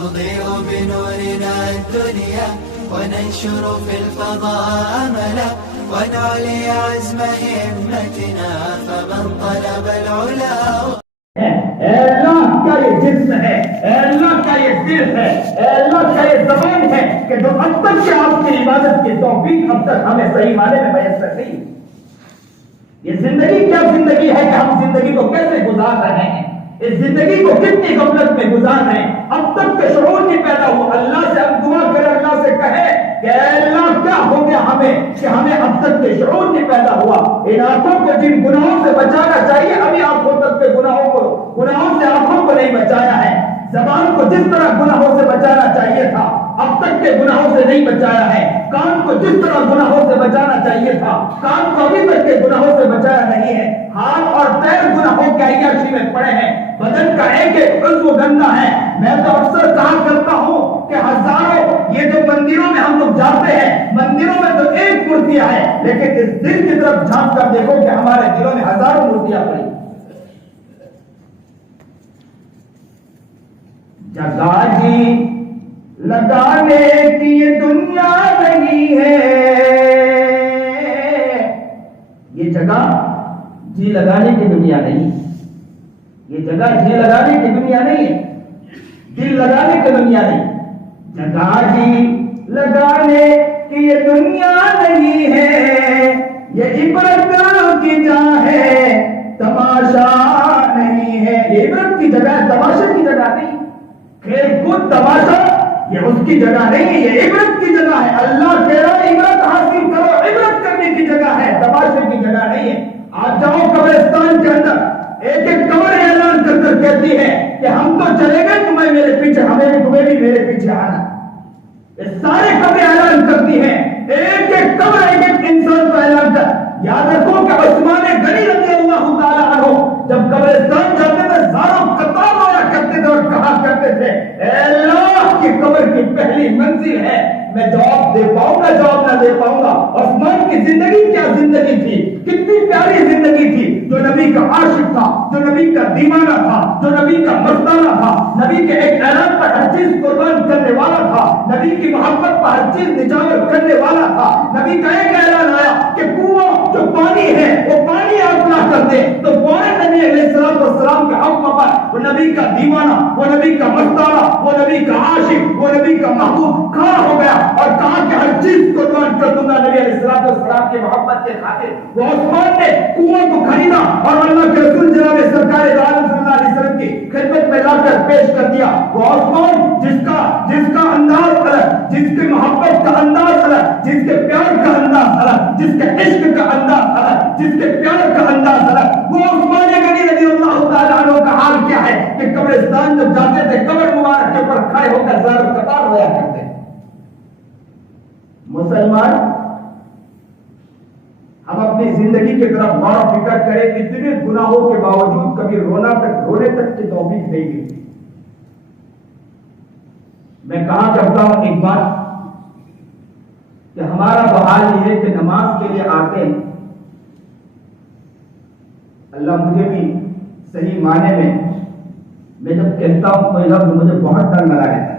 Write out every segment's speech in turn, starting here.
نضيء بنورنا الدنيا وننشر في الفضاء أملا ونعلي عزم همتنا فمن طلب العلا. اللہ کا یہ جسم ہے، اللہ کا یہ دل ہے، اللہ کا یہ زبان ہے کہ جو اب تک کہ آپ کی عبادت کی توفیق اب تک ہمیں صحیح معنی میں میسر نہیں. یہ زندگی کیا زندگی ہے کہ ہم زندگی کو کیسے گزار رہے ہیں، اس زندگی کو کتنی غفلت میں گزار رہے ہیں، اب تک کے شعور نہیں پیدا ہوا. اللہ سے ہم دعا کریں، اللہ سے کہیں کہ اے اللہ کیا ہو گیا ہمیں کہ ہمیں اب تک کے شعور نہیں پیدا ہوا. ان آنکھوں کو جن گناہوں سے بچانا چاہیے ابھی آنکھوں تک کے گناہوں سے آنکھوں کو نہیں بچایا ہے. زبان کو جس طرح گناہوں سے بچانا چاہیے تھا اب تک کے گناہوں سے نہیں بچایا ہے. کان کو جس طرح گناہوں سے بچانا چاہیے تھا کان کو ابھی تک کے گناہوں سے بچایا نہیں ہے. ہاتھ اور پیر گناہوں کے عیاشی میں پڑے ہیں. بدن کا ایک ایک عضو گندا ہے. میں تو اکثر کہا کرتا ہوں کہ ہزاروں یہ جو مندروں میں ہم لوگ جاتے ہیں، مندروں میں تو ایک مورتیاں ہے، لیکن اس دل کی طرف جھانک کر دیکھو کہ ہمارے دلوں میں ہزاروں مورتیاں پڑی. جگہ جی لگانے کی یہ دنیا نہیں ہے، یہ جگہ جی لگانے کی دنیا نہیں، یہ جگہ جی لگانے کی دنیا نہیں ہے، دل لگانے کی دنیا نہیں. جگہ جی لگانے کی یہ دنیا نہیں ہے، یہ عبرت کی جا ہے تماشا نہیں ہے. یہ عبرت کی جگہ ہے، تماشا کی جگہ نہیں. کھیل کود تماشا یہ اس کی جگہ نہیں ہے، یہ عبرت کی جگہ ہے. اللہ کہہ رہا ہے عبرت حاصل کرو، عبرت کرنے کی جگہ ہے، تماشے کی جگہ نہیں ہے. آج جاؤ قبرستان کے اندر، ایک ایک قبر اعلان کر کر کہتی ہے کہ ہم تو چلے گئے، تمہیں میرے پیچھے، تمہیں بھی میرے پیچھے آنا. یہ سارے قبریں اعلان کرتی ہیں، ایک ایک قبر ایک ایک انسان کو اعلان کر. یاد رکھو کہ عثمان غنی رضی اللہ تعالی عنہ جب قبرستان جاتے تھے زاروں قطار رویا کرتے تھے اور کہا کرتے تھے اے اللہ کی قبر کی پہلی منزل ہے، میں جواب دے پاؤں گا جواب نہ دے پاؤں گا. عثمان کی زندگی کیا زندگی تھی، کتنی پیاری زندگی تھی. جو نبی کا عاشق تھا، جو نبی کا دیوانہ تھا، جو نبی کا مستانہ تھا، نبی کے ایک اعلان پر ہر چیز قربان کرنے والا تھا، نبی کی محبت پر ہر چیز نچاور کرنے والا تھا. نبی کا ایک اعلان آیا کہ کنواں جو پانی ہے وہ پانی آپ نہ کر دے تو فوراً نبی علیہ السلام کے حکم پر وہ نبی کا دیوانہ، وہ نبی کا مستانہ، وہ نبی کا عاشق، وہ نبی کا محبوب کھڑا ہو گیا اور کہا کہ ہر چیز قربان کر دوں گا نبی علیہ السلام کی محبت کے خاطر. وہ عثمان نے کنواں کو خریدا اور اللہ کے رسول جناب سرکار دو عالم صلی اللہ علیہ وسلم کی خدمت میں لا کر پیش کر دیا. وہ عثمان جس کا انداز الگ، جس کی محبت کا انداز الگ، جس کے پیار کا انداز الگ، جس کے عشق کا انداز الگ، جس کے پیار کا انداز الگ، وہ عثمان غنی رضی اللہ تعالیٰ عنہ کا حال کیا ہے کہ قبرستان جب جاتے تھے قبر مبارک کے اوپر کھڑے ہو کر زار قطار رویا کرتے. مسلمان ہم اپنی زندگی کی طرف غور و فکر کریں، اتنے گناہوں کے باوجود کبھی رونے تک کی توفیق نہیں ملتی. میں کہا کرتا ہوں ایک بات کہ ہمارا بحال یہ ہے کہ نماز کے لیے آتے ہیں، اللہ مجھے بھی صحیح معنی میں جب کہتا ہوں کوئی لفظ مجھے بہت ڈر لگا رہتا ہے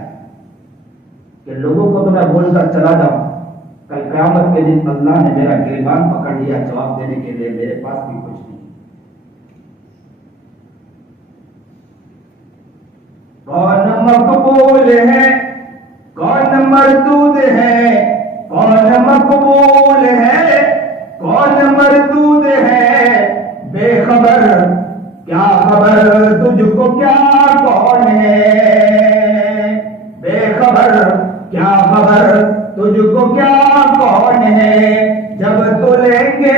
کہ لوگوں کو تو میں بول کر چلا جاؤں، کل قیامت کے دن اللہ نے میرا گریبان پکڑ لیا جواب دینے کے لیے میرے پاس بھی کچھ نہیں. کون مقبول ہے، کون مردود ہے، کون مقبول ہے، کون مردود ہے، بے خبر کیا خبر تجھ کو کیا کون ہے، بے خبر کیا خبر تجھ کو کیا کون ہے. جب تو لیں گے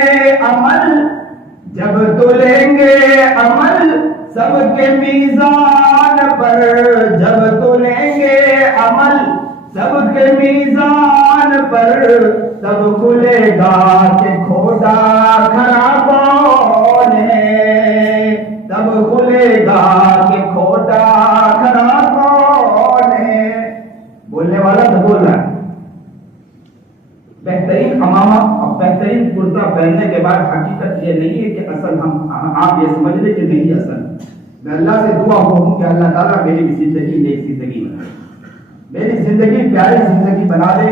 عمل سب کے میزان پر، جب تو لیں گے عمل سب کے میزان پر، تب کھلے گا کہ کھوٹا کھرا کون ہے، تب کھلے گا کہ کھوٹا کھرا کون ہے. بولنے والا تو بول رہا ہے. بہترین امامہ اور بہترین کرتا پہننے کے بعد حقیقت یہ نہیں ہے کہ اصل آپ یہ سمجھ لیں کہ نہیں اصل. میں اللہ سے دعا ہوں کہ اللہ تعالیٰ میری بھی زندگی نیک زندگی بنائے. زندگی پیاری زندگی بنا دے.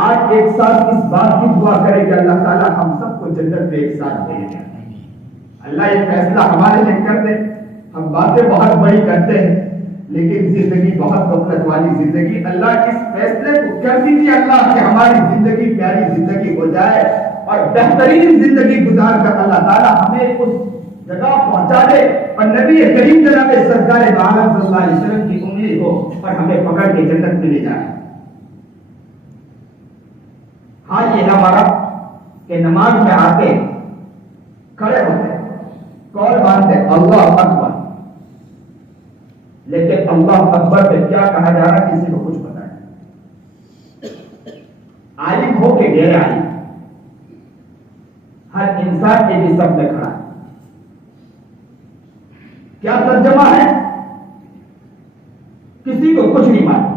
آج ایک ساتھ اس بات کی دعا کرے کہ اللہ تعالیٰ ہم سب کو جنت میں ایک ساتھ لے جائے. اللہ یہ فیصلہ ہمارے لیے کر دے. ہم باتیں بہت بڑی کرتے ہیں لیکن زندگی بہت غفلت والی زندگی. اللہ اس فیصلے کو کر دیجیے اللہ کہ ہماری زندگی پیاری زندگی ہو جائے اور بہترین زندگی گزار کر اللہ تعالیٰ ہمیں اس جگہ پہنچا دے اور نبی کریم جناب سرکار عالم صلی اللہ علیہ وسلم کی انگلی ہو اور ہمیں پکڑ کے جنت میں لے جائے. ہاں یہ نہ مارا کہ نماز میں آتے کھڑے ہوتے کال مانتے اللہ اکبر، لیکن اللہ اکبر پہ کیا کہا جا رہا ہے کسی کو کچھ پتا نہیں. عالم ہو کے غیر عالم، ہر انسان ایک ہی سب میں کھڑا ہے. کیا ترجمہ ہے؟ کسی کو کچھ نہیں معلوم.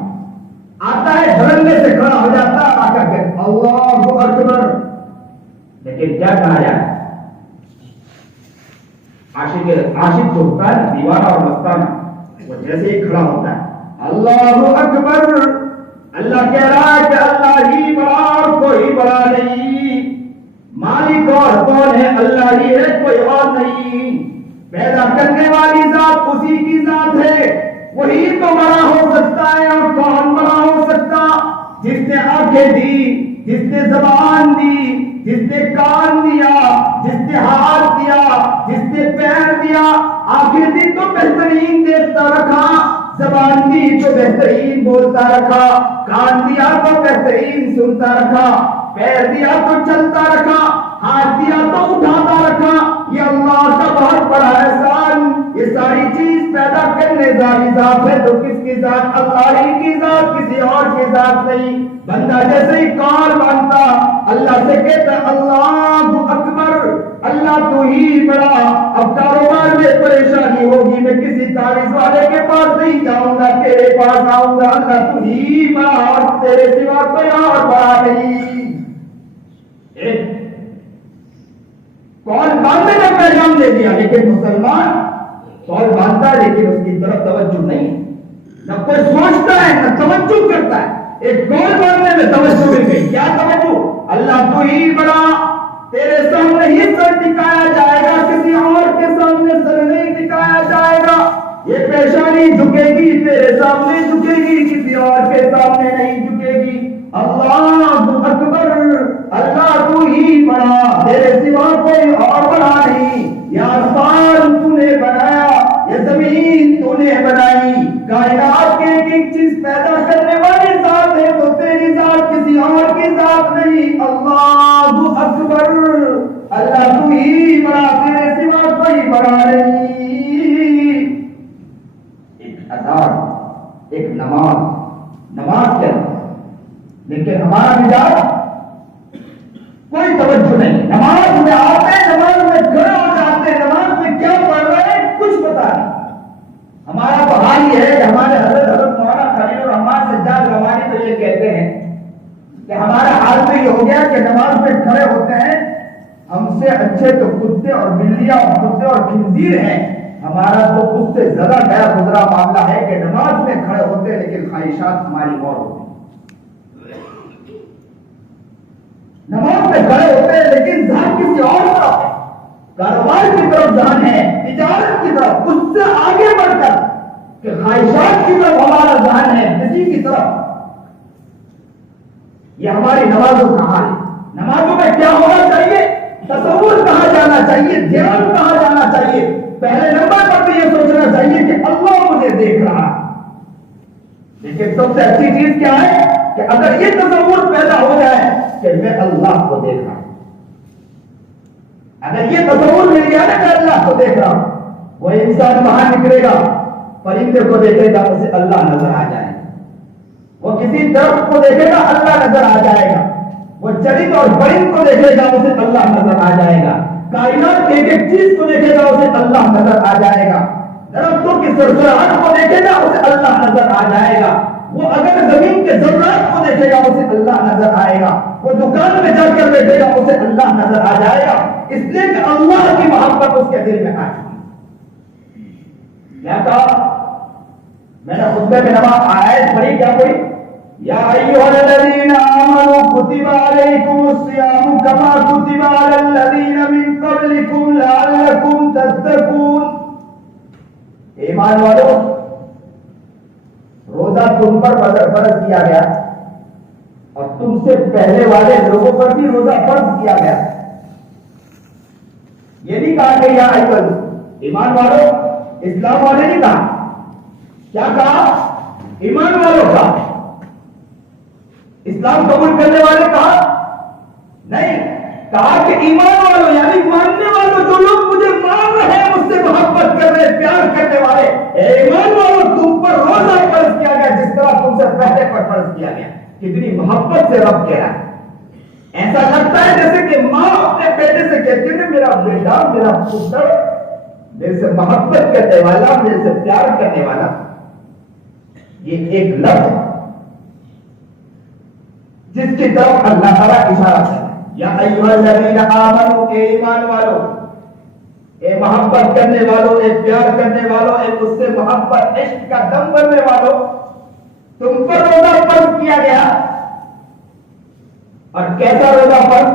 آتا ہے دھرنے سے کھڑا ہو جاتا ہے آ کر کے اللہ اکبر، لیکن کیا کہا جائے؟ عاشق جو ہوتا ہے دیوانہ اور مستانہ، وہ جیسے ہی کھڑا ہوتا ہے اللہ اکبر، اللہ کہہ رہا ہے کہ اللہ ہی بڑا اور کوئی بڑا نہیں، مالک اور کون ہے اللہ ہی ہے کوئی اور نہیں، پیدا کرنے والی ذات اسی کی ذات ہے، وہی تو بڑا ہو سکتا ہے اور کون بڑا ہو سکتا؟ جس نے آنکھیں دی، جس نے زبان دی، جس نے کان دیا، جس نے ہاتھ دیا، جس نے پیر دیا. آنکھیں دی تو بہترین دیکھتا رکھا، زبان دی تو بہترین بولتا رکھا، کان دیا تو بہترین سنتا رکھا، پیر دیا تو چلتا رکھا، ہاتھ دیا تو اٹھاتا رکھا. یہ اللہ کا بہت بڑا احسان. یہ ساری چیز پیدا کرنے والی ذات ہے تو کس کی ذات؟ اللہ ہی کی ذات، کسی اور کی ذات نہیں. بندہ جیسے ہی کال مانتا اللہ سے کہتا اللہ اکبر، اللہ تو ہی بڑا. اب کاروبار میں پریشانی ہوگی، میں کسی تعویذ والے کے پاس نہیں جاؤں گا، تیرے پاس آؤں گا. اللہ تو ہی بڑا اور تیرے سوا کوئی اور بڑا نہیں. کال باندھنے کا پیغام دے دیا، لیکن مسلمان کال باندھتا ہے لیکن اس کی طرف توجہ نہیں، نہ کوئی سوچتا ہے نہ توجہ کرتا ہے. ایک کال باندھنے میں توجہ مل گئی، کیا توجہ؟ اللہ تو ہی بڑا، تیرے سامنے ہی سر ٹکایا جائے گا، کسی اور کے سامنے سر نہیں ٹکایا جائے گا. یہ پیشانی جھکے گی تیرے سامنے جھکے گی، کسی اور کے سامنے نہیں جھکے گی. اللہ اکبر، اللہ تو ہی بڑا، تیرے سوا کوئی اور بڑا نہیں. یہ آسمان تو نے بنایا، یہ زمین تو نے بنائی، کائنات کے ایک ایک چیز پیدا کرنے والی ذات ہے تو تیری ذات کسی اور کی ذات نہیں. اللہ اکبر، اللہ تو ہی بڑا، تیرے سوا کوئی بڑا نہیں. ایک اذان، ایک نماز کیا، لیکن ہمارا مزاج کوئی توجہ نہیں. نماز میں آتے نماز میں کھڑے ہو جاتے، نماز میں کیا پڑھ رہے ہیں کچھ پتا نہیں. ہمارا تو حال یہ ہے کہ ہمارے حضرت مولانا خلیل الرحمان سجاد رحمانی تو یہ کہتے ہیں کہ ہمارا حال تو یہ ہو گیا کہ نماز میں کھڑے ہوتے ہیں، ہم سے اچھے تو کتے اور بلیاں اور کتے اور خنزیر ہیں. ہمارا تو اس سے زیادہ گیا گزرا معاملہ ہے کہ نماز میں کھڑے ہوتے ہیں لیکن خواہشات ہماری اور ہوتی ہیں. نماز میں کھڑے ہوتے ہیں لیکن ذہن کسی اور طرف ہے، کاروبار کی طرف ذہن ہے، تجارت کی طرف، اس سے آگے بڑھ کر کہ خواہشات کی طرف ہمارا ذہن ہے، کسی کی طرف. یہ ہماری نمازوں کا حال ہے. نمازوں میں کیا ہونا چاہیے؟ تصور کہاں جانا چاہیے، دھیان کہاں جانا چاہیے. پہلے نمبر پر تو یہ سوچنا چاہیے کہ اللہ مجھے دیکھ رہا ہے. لیکن سب سے اچھی چیز کیا ہے کہ اگر یہ تصور پیدا ہو جائے کہ میں اللہ کو دیکھ رہا ہوں، اگر یہ تصور مل گیا نا کہ اللہ کو دیکھ رہا ہوں، وہ انسان باہر نکلے گا، پرندے کو دیکھے گا اسے اللہ نظر آ جائے گا، وہ کسی درخت کو دیکھے گا اللہ نظر آ جائے گا، وہ چرند اور پرند کو دیکھے گا اسے اللہ نظر آ جائے گا، کائنات کی ایک ایک چیز کو دیکھے گا اسے اللہ نظر آ جائے گا، درختوں کی سرسراہٹ کو دیکھے گا اسے اللہ نظر آ جائے گا. وہ اگر زمین کے ذرات کو دیکھے گا اسے اللہ نظر آئے گا. وہ دکان میں جا کر بیٹھے گا اسے اللہ نظر آ جائے گا. اس لیے کہ اللہ کی محبت اس کے دل میں آ چکی. کیا کہا میں نے خطبے میں نماز آیت پڑھی، کیا پڑھی؟ یا ایھا الذین آمنوا کتب علیکم الصیام کما کتب علی الذین من قبلکم لعلکم تتقون. ایمان والو، روزہ تم پر فرض کیا گیا اور تم سے پہلے والے لوگوں پر بھی روزہ فرض کیا گیا. یہ نہیں کہا کہ یا ایھا ایمان والو، اسلام والے نہیں کہا. کیا کہا؟ ایمان والوں کا. اسلام قبول کرنے والے کہا نہیں، کہا کہ ایمان والوں یعنی ماننے والوں، جو لوگ مجھے مان رہے ہیں، مجھ سے محبت کر رہے، پیار کرنے والے. ایمان والوں، تم پر روزہ فرض کیا گیا جس طرح تم سے پہلے پر فرض کیا گیا. کتنی محبت سے رب کہہ رہا ہے. ایسا لگتا ہے جیسے کہ ماں اپنے بیٹے سے کہتی ہے میرا بیٹا، میرا پتر، میرے سے محبت کرنے والا، میرے سے پیار کرنے والا. یہ ایک لفظ جس کی طرف اللہ تعالیٰ اشارہ کرتا ہے. یا ایھا الذین آمنوا، اے ایمان والو، اے محبت کرنے والوں، اے پیار کرنے والوں، اے مجھ سے محبت عشق کا دم بھرنے والوں، تم پر روزہ فرض کیا گیا. اور کیسا روزہ فرض؟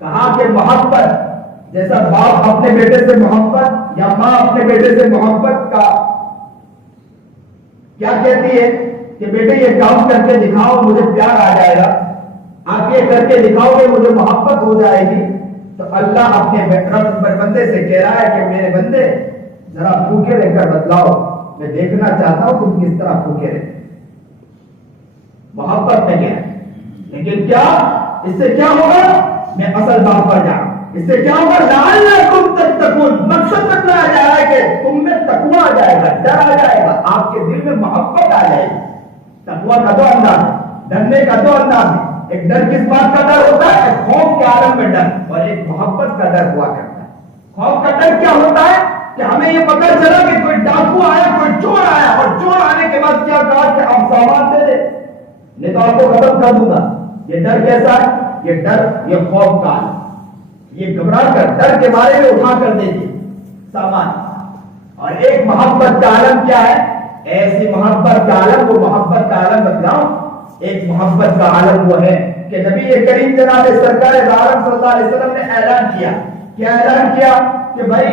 کہا کہ محبت جیسا باپ اپنے بیٹے سے محبت یا ماں اپنے بیٹے سے محبت کا کیا کہتی ہے کہ بیٹے یہ کام کر کے دکھاؤ مجھے پیار آ جائے گا، آپ یہ کر کے دکھاؤ گے مجھے محبت ہو جائے گی. تو اللہ اپنے بندے سے کہہ رہا ہے کہ میرے بندے ذرا بھوکے رہ کر بتلاؤ، میں دیکھنا چاہتا ہوں تم کس طرح بھوکے رہے. محبت میں کیا ہے، لیکن کیا اس سے کیا ہوگا؟ میں اصل بات پر جاؤں. اس سے کیا ہوگا؟ لعلکم تتقون. مقصد بتلایا جا رہا ہے کہ تم میں تقویٰ آ جائے گا، ڈر آ جائے گا، آپ کے دل میں محبت آ جائے گی. تقویٰ کا دو انداز ہے، ڈرنے کا دو انداز ہے. ایک ڈر کس بات کا ڈر ہوتا ہے؟ خوف کے عالم میں ڈر، اور ایک محبت کا ڈر ہوا کرتا ہے. خوف کا ڈر کیا ہوتا ہے کہ ہمیں یہ پتہ چلا کہ کوئی ڈاکو آیا، کوئی چور آیا، اور چور آنے کے بعد کیا کہا کہ آپ سامان دے دے نہیں تو آپ کو ختم کر دوں گا. یہ ڈر کیسا ہے؟ یہ ڈر، یہ خوف کا عالم. یہ گھبرا کر ڈر کے بارے میں اٹھا کر دے دے سامان. اور ایک محبت کا عالم کیا ہے؟ ایسی محبت کا عالم، وہ محبت کا عالم بتلاؤں. ایک محبت کا عالم وہ ہے کہ نبی کریم جناب سرکار عالم صلی اللہ علیہ وسلم نے اعلان کیا. کیا اعلان کیا؟ کہ بھائی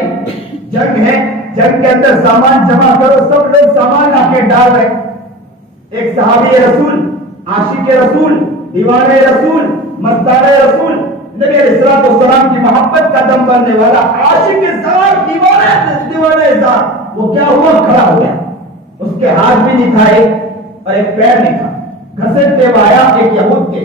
جنگ ہے، جنگ کے اندر سامان جمع کرو. سب لوگ سامان لا کے ڈال رہے. ایک صحابی رسول، عاشق رسول، دیوانہ رسول، مستانہ رسول، نبی علیہ السلام کی محبت کا دم بننے والا عاشق ذات، دیوانہ ذات، وہ کیا ہوا؟ کھڑا ہو گیا. اس کے ہاتھ بھی نہیں تھا اور ایک پیر نہیں تھا. گھسٹتے ہوئے آیا ایک یہود کے،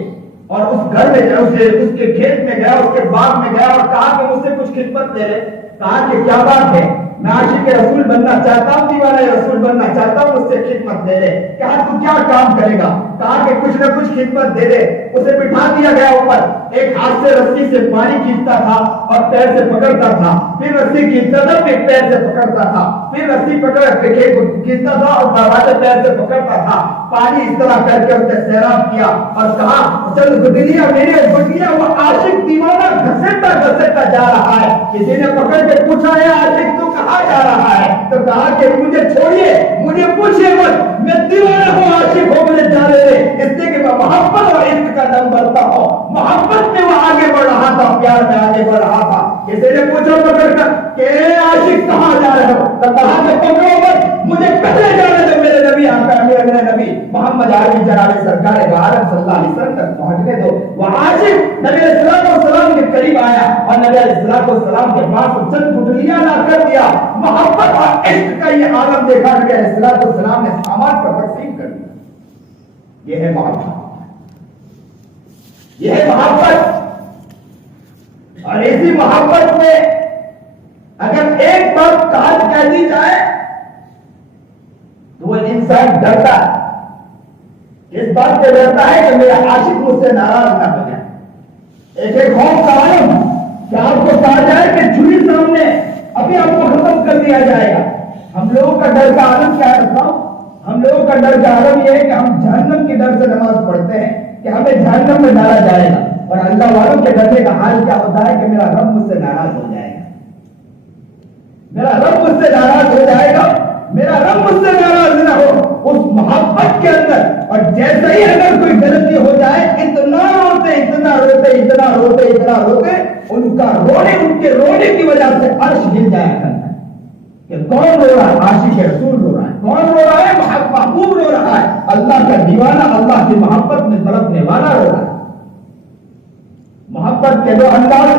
اور اس گھر میں گیا، اس کے کھیت میں گیا، اس کے باغ میں گیا اور کہا کہ مجھ سے کچھ خدمت لے لے. کہا کہ کیا بات ہے؟ میں عاشق رسول بننا چاہتا ہوں، دیوانہ رسول بننا چاہتا ہوں، مجھ سے خدمت دے دے. کہا تو کیا کام کرے گا؟ کہا کہ کچھ نہ کچھ خدمت دے دے. اسے بٹھا دیا گیا اوپر. ایک ہاتھ سے رسی سے پانی کھینچتا تھا اور پیر سے پکڑتا تھا، پھر رسی کھینچتا تھا، پھر پیر سے پکڑتا تھا، پھر رسی پکڑ کھینچتا تھا اور دروازے پیر سے پکڑتا تھا. پانی اس طرح کر کے اس نے سیراب کیا اور کہا چل گدڑیاں میرے گدڑیاں. وہ عاشق دیوانہ گھسٹتا گھسٹتا جا رہا ہے. کسی نے پکڑ کے پوچھا ہے عاشق تو کہاں جا رہا ہے؟ تو کہا کہ مجھے چھوڑیے، مجھے پوچھیے مت، میں دیوانہ ہوں، عاشق ہوں، مجھے جانے دے. اس لیے کہ میں محبت اور عشق کا دم بھرتا ہوں. محبت میں وہ آگے بڑھ رہا تھا، پیار میں آگے بڑھ رہا تھا. کسی نے پوچھا پکڑ کر کہ عاشق کہاں جا رہے ہو؟ تو کہا کہ پکڑو مت، مجھے پہلے جانے دو، میرے نبی آقا، میرے نبی محمد عربی جناب سرکار عالم صلی اللہ علیہ وسلم تک پہنچنے دو. وہ عاشق نبی علیہ السلام کے قریب آیا اور نبی علیہ السلام کے پاس چند گٹلیاں لا کر دیا. محبت اور عشق کا یہ عالم دیکھا نبی علیہ السلام نے سامان پر تقسیم کر دیا. یہ ہے محبت، یہ ہے محبت. اور اسی محبت میں اگر ایک بات کہہ دی جائے تو وہ انسان ڈرتا ہے. اس بات سے ڈرتا ہے کہ میرا عاشق مجھ سے ناراض نہ ہو جائے. ایک خوف کا عالم کہ آپ کو کہا جائے کہ چھری سامنے ابھی آپ کو ختم کر دیا جائے گا. ہم لوگوں کا ڈر کا عالم کیا ہے؟ ہم لوگوں کا ڈر کا عالم یہ ہے کہ ہم جہنم کے ڈر سے نماز پڑھتے ہیں کہ ہمیں جہنم میں ڈالا جائے گا. اور اللہ والوں کے ڈرنے کا حال کیا ہوتا ہے کہ میرا رب مجھ سے ناراض ہو جائے گا، میرا رب مجھ سے ناراض ہو جائے گا، میرا رب مجھ سے ناراض نہ ہو. اس محبت کے اندر اور جیسے ہی اگر کوئی غلطی ہو جائے اتنا روتے ان کا رونے ان کے رونے کی وجہ سے عرش گر جایا کرتا ہے کہ کون رو رہا ہے؟ عاشق رسول رو رہا ہے. کون رو رہا ہے؟ محبوب رو رہا ہے. اللہ کا دیوانہ اللہ کی محبت میں تڑپنے والا رو رہا ہے. محبت کے دو انداز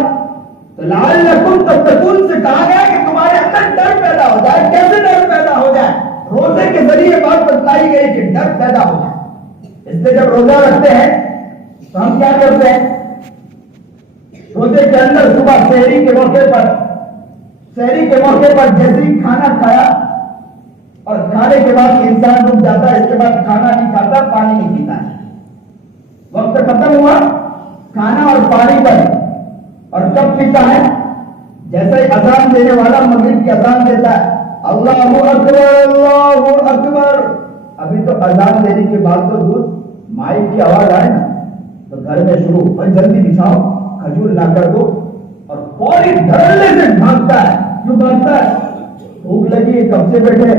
لعلکم تتقون سے کہا گیا کہ تمہارے اندر ڈر پیدا ہو جائے. کیسے ڈر پیدا ہو جائے؟ روزے کے ذریعے بات بتلائی گئی کہ ڈر پیدا ہو جائے. اس لیے جب روزہ رکھتے ہیں تو ہم کیا کرتے ہیں؟ روزے کے اندر صبح سحری کے موقع پر جیسے ہی کھانا کھایا اور کھانے کے بعد انسان رک جاتا ہے. اس کے بعد کھانا نہیں کھاتا، پانی نہیں پیتا ہے. وقت ختم ہوا کھانا اور پانی پر. اور کب پیتا ہے؟ جیسے ہی اذان دینے والا مغرب کی اذان دیتا ہے اللہ اکبر اللہ اکبر. ابھی تو اذان دینے کے بعد تو دور مائک کی آواز آئے نا تو گھر میں شروع اور جلدی بچھاؤ، کھجور لا کر دو. اور پوری دھڑلے سے بھاگتا ہے. کیوں بھاگتا ہے؟ بھوک لگی ہے، کب سے بیٹھے.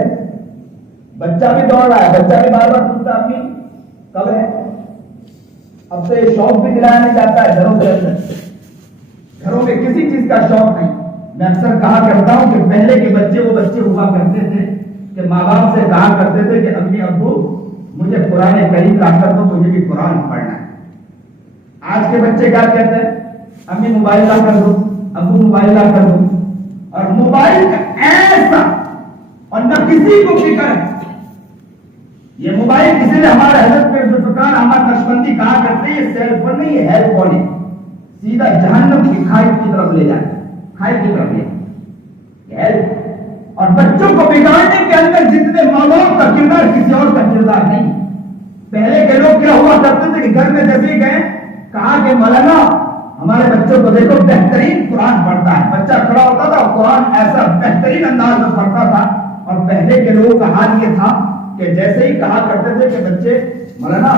بچہ بھی دوڑ رہا ہے، بچہ بھی بار بار پوچھتا اپنی کب ہے. اب تو یہ شوق بھی دلایا نہیں جاتا ہے گھروں کے اندر. گھروں میں کسی چیز کا شوق نہیں. میں اکثر کہا کرتا ہوں کہ پہلے کے بچے وہ بچے ہوا کرتے تھے کہ ماں باپ سے کہا کرتے تھے کہ امی ابو مجھے قرآن کریم لا کر دو، مجھے بھی قرآن پڑھنا ہے. آج کے بچے کیا کہتے ہیں؟ امی موبائل لا کر دو، ابو موبائل لا کر دو. اور موبائل کا ایسا اور نہ کسی کو فکر ہے. یہ موبائل کسی نے ہمارے حضرت پہ ذوالفقار احمد نقشبندی کہا کرتے ہیں یہ سیل فون نہیں، یہ ہیل فون ہے. سیدھا جہنم کی کھائی کی طرف لے جاتا ہے، کھائی کی طرف لے. اور بچوں کو بگاڑنے کے اندر جتنے ماں باپ کا کردار کسی اور کا کردار نہیں. پہلے کے لوگ کیا ہوا کرتے تھے کہ گھر میں جیسے ہی گئے کہا کہ مولانا ہمارے بچوں کو دیکھو بہترین قرآن پڑھتا ہے. بچہ کھڑا ہوتا تھا قرآن ایسا بہترین انداز میں پڑھتا تھا. اور پہلے کے لوگوں کا حال یہ تھا کہ جیسے ہی کہا کرتے تھے کہ بچے مولانا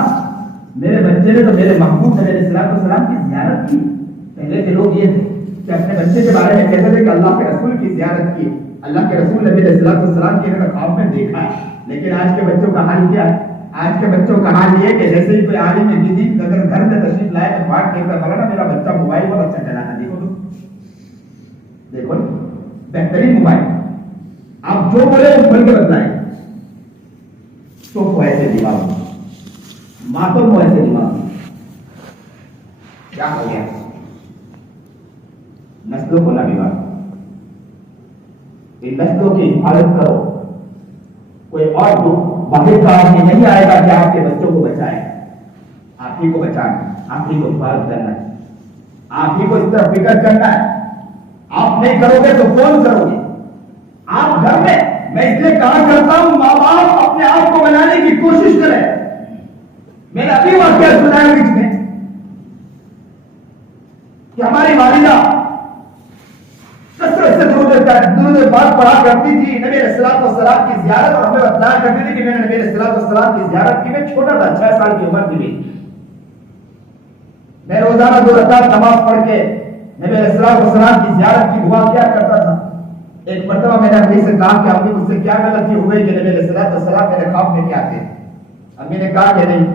میرے بچے نے تو میرے محبوب علیہ السلام کی زیارت کی. پہلے کے لوگ یہ تھے کہ اپنے بچے کے بارے میں کہتے تھے کہ اللہ کے رسول کی زیارت کی. اللہ کے رسول نبی علیہ السلام کی خواب میں دیکھا ہے. لیکن آج کے بچوں کا حال کیا ہے؟ آج کے بچوں کا حال یہ کہ جیسے ہی کوئی عالم جدید اگر گھر میں تشریف لائے تو بات کہتا ہے مولانا میرا بچہ موبائل بہت اچھا چلانا. دیکھو بہترین موبائل. آپ جو بولے وہ کھول کے بتلائیں. تو ایسے دماغ ماتوں کو ایسے دماغ کیا ہو گیا؟ نسلوں کو نہ بگاڑ. ان نسلوں کی حفاظت کرو. کوئی اور باہر کا آدمی نہیں آئے گا کہ آپ کے بچوں کو بچائے. آپ ہی کو بچانا، آپ ہی کو حفاظت کرنا ہے، آپ ہی کو اس طرح فکر کرنا ہے. آپ نہیں کرو گے تو کون کرو گے؟ آپ گھر میں اس لیے کہا کرتا ہوں ماں باپ اپنے آپ کو بنانے کی کوشش کریں. میں نے ابھی واقعہ سنایا بیچ میں کہ ہماری والدہ کثرت سے درود پاک پڑھا کرتی تھی. نبی علیہ السلام کی زیارت اور ہمیں بتایا کرتی تھی کہ میں نے نبی علیہ السلام کی زیارت کی. میں چھوٹا تھا، 6 سال کی عمر تھی. میں روزانہ 2 رکعت نماز پڑھ کے نبی علیہ السلام کی زیارت کی دعا کیا کرتا تھا. ایک مرتبہ میں نے امی سے کہا کہ امی مجھ سے کیا غلطی ہو گئی کہ نبی علیہ السلام میرے خواب میں کیا تھے؟ امی نے کہا کہ نہیں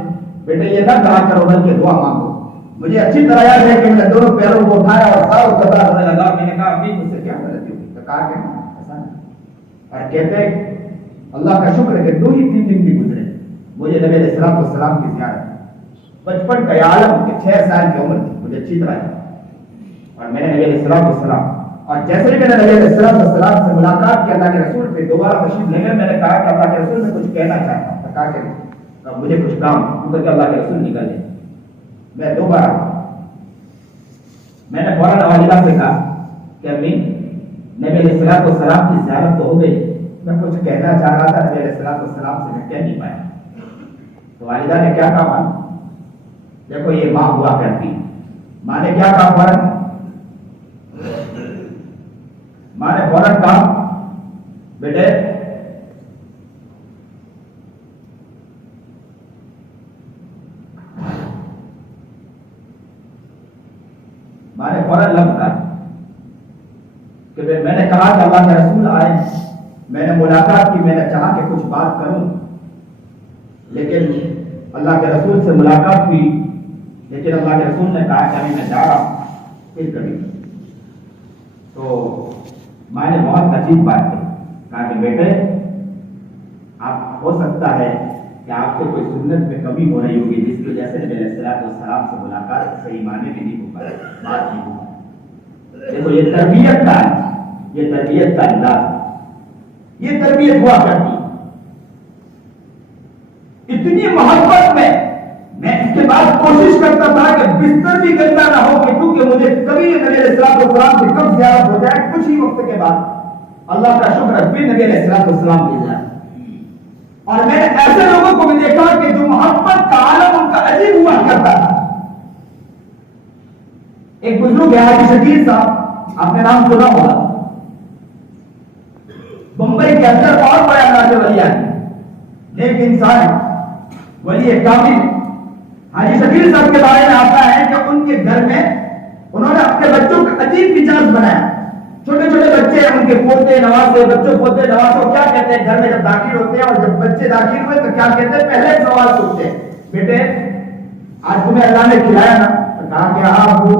بیٹے یہ نہ کہا کرو بلکہ دعا مانگو. مجھے اچھی طرح یاد ہے کہ میں نے دونوں پیروں کو اٹھایا اور ساروں قطار ہونے لگا. میں نے کہا امی مجھ سے کیا غلطی ہوئی؟ تو کہا کہ ایسا نہیں. اور کہتے ہیں اللہ کا شکر ہے کہ 2 ہی 3 دن بھی گزرے مجھے نبی علیہ السلام کی زیارت. بچپن کا عالم کہ 6 سال کی عمر تھی مجھے اچھی طرح ہے. اور میں نے نبی علیہ السلام اور جیسے ہی میں نے نبی علیہ السلام سے ملاقات کی اللہ کے رسول پہ دوبارہ تشریف لے گئے. میں نے کہا کہ اللہ کے رسول میں کچھ کہنا چاہتا ہوں. کہا کہ مجھے کچھ کام کیونکہ اللہ کے رسول نکل گئے. میں دوبارہ میں نے فوراً والدہ سے کہا کہ امی نبی علیہ السلام کی زیارت تو ہو گئی، میں کچھ کہنا چاہ رہا تھا نبی علیہ السلام سے میں کہہ نہیں پایا. تو والدہ نے کیا کہا؟ دیکھو یہ ماں ہوا کرتی. ماں نے کیا کہا فوراً؟ ماں نے فوراً کہا بیٹے میں نے فوراً لفظ کہا کہ میں نے کہا کہ اللہ کے رسول آئے، میں نے ملاقات کی، میں نے چاہا کہ کچھ بات کروں لیکن اللہ کے رسول سے ملاقات ہوئی، لیکن اللہ کے رسول نے کہا کہ ابھی میں جا رہا ہوں، پھر کبھی۔ تو میں نے بہت عجیب بات کی، کہا کہ بیٹے آپ ہو سکتا ہے کہ آپ سے کوئی سنت میں کمی ہو رہی ہوگی، جس کی وجہ سے نبی علیہ السلام سے ملاقات صحیح معنی میں نہیں ہو پائی، بات نہیں ہو۔ دیکھو یہ تربیت کا انداز، یہ تربیت ہوا کرتی۔ اتنی محبت میں اس کے بعد کوشش کرتا تھا کہ بستر بھی گندا نہ ہو، کیونکہ مجھے کبھی نبی علیہ السلام سے کب زیارت ہو جائے، کچھ ہی وقت کے بعد اللہ کا شکر ہے پھر نبی علیہ السلام کی زیارت۔ اور میں نے ایسے لوگوں کو بھی دیکھا کہ جو محبت کا عالم ان کا عجیب ہوا کرتا تھا۔ ایک بزرگ ہے حاجی شکیل صاحب، آپ نے نام سنا ہوگا، بمبئی کے اندر اور بڑے اللہ کے ولی ہیں، نیک انسان ولی کامل۔ حاجی شکیل صاحب کے بارے میں آتا ہے کہ ان کے گھر میں انہوں نے اپنے بچوں کا عجیب مزاج بنایا۔ چھوٹے چھوٹے بچے ہیں، ان کے پوتے نواسے، بچوں پوتے نواسوں کیا کہتے ہیں گھر میں جب داخل ہوتے ہیں، اور جب بچے داخل ہوئے تو کیا کہتے ہیں، پہلے سوال پوچھتے ہیں، بیٹے آج تمہیں اللہ نے کھلایا نا؟ کہا کہ ہاں ابو،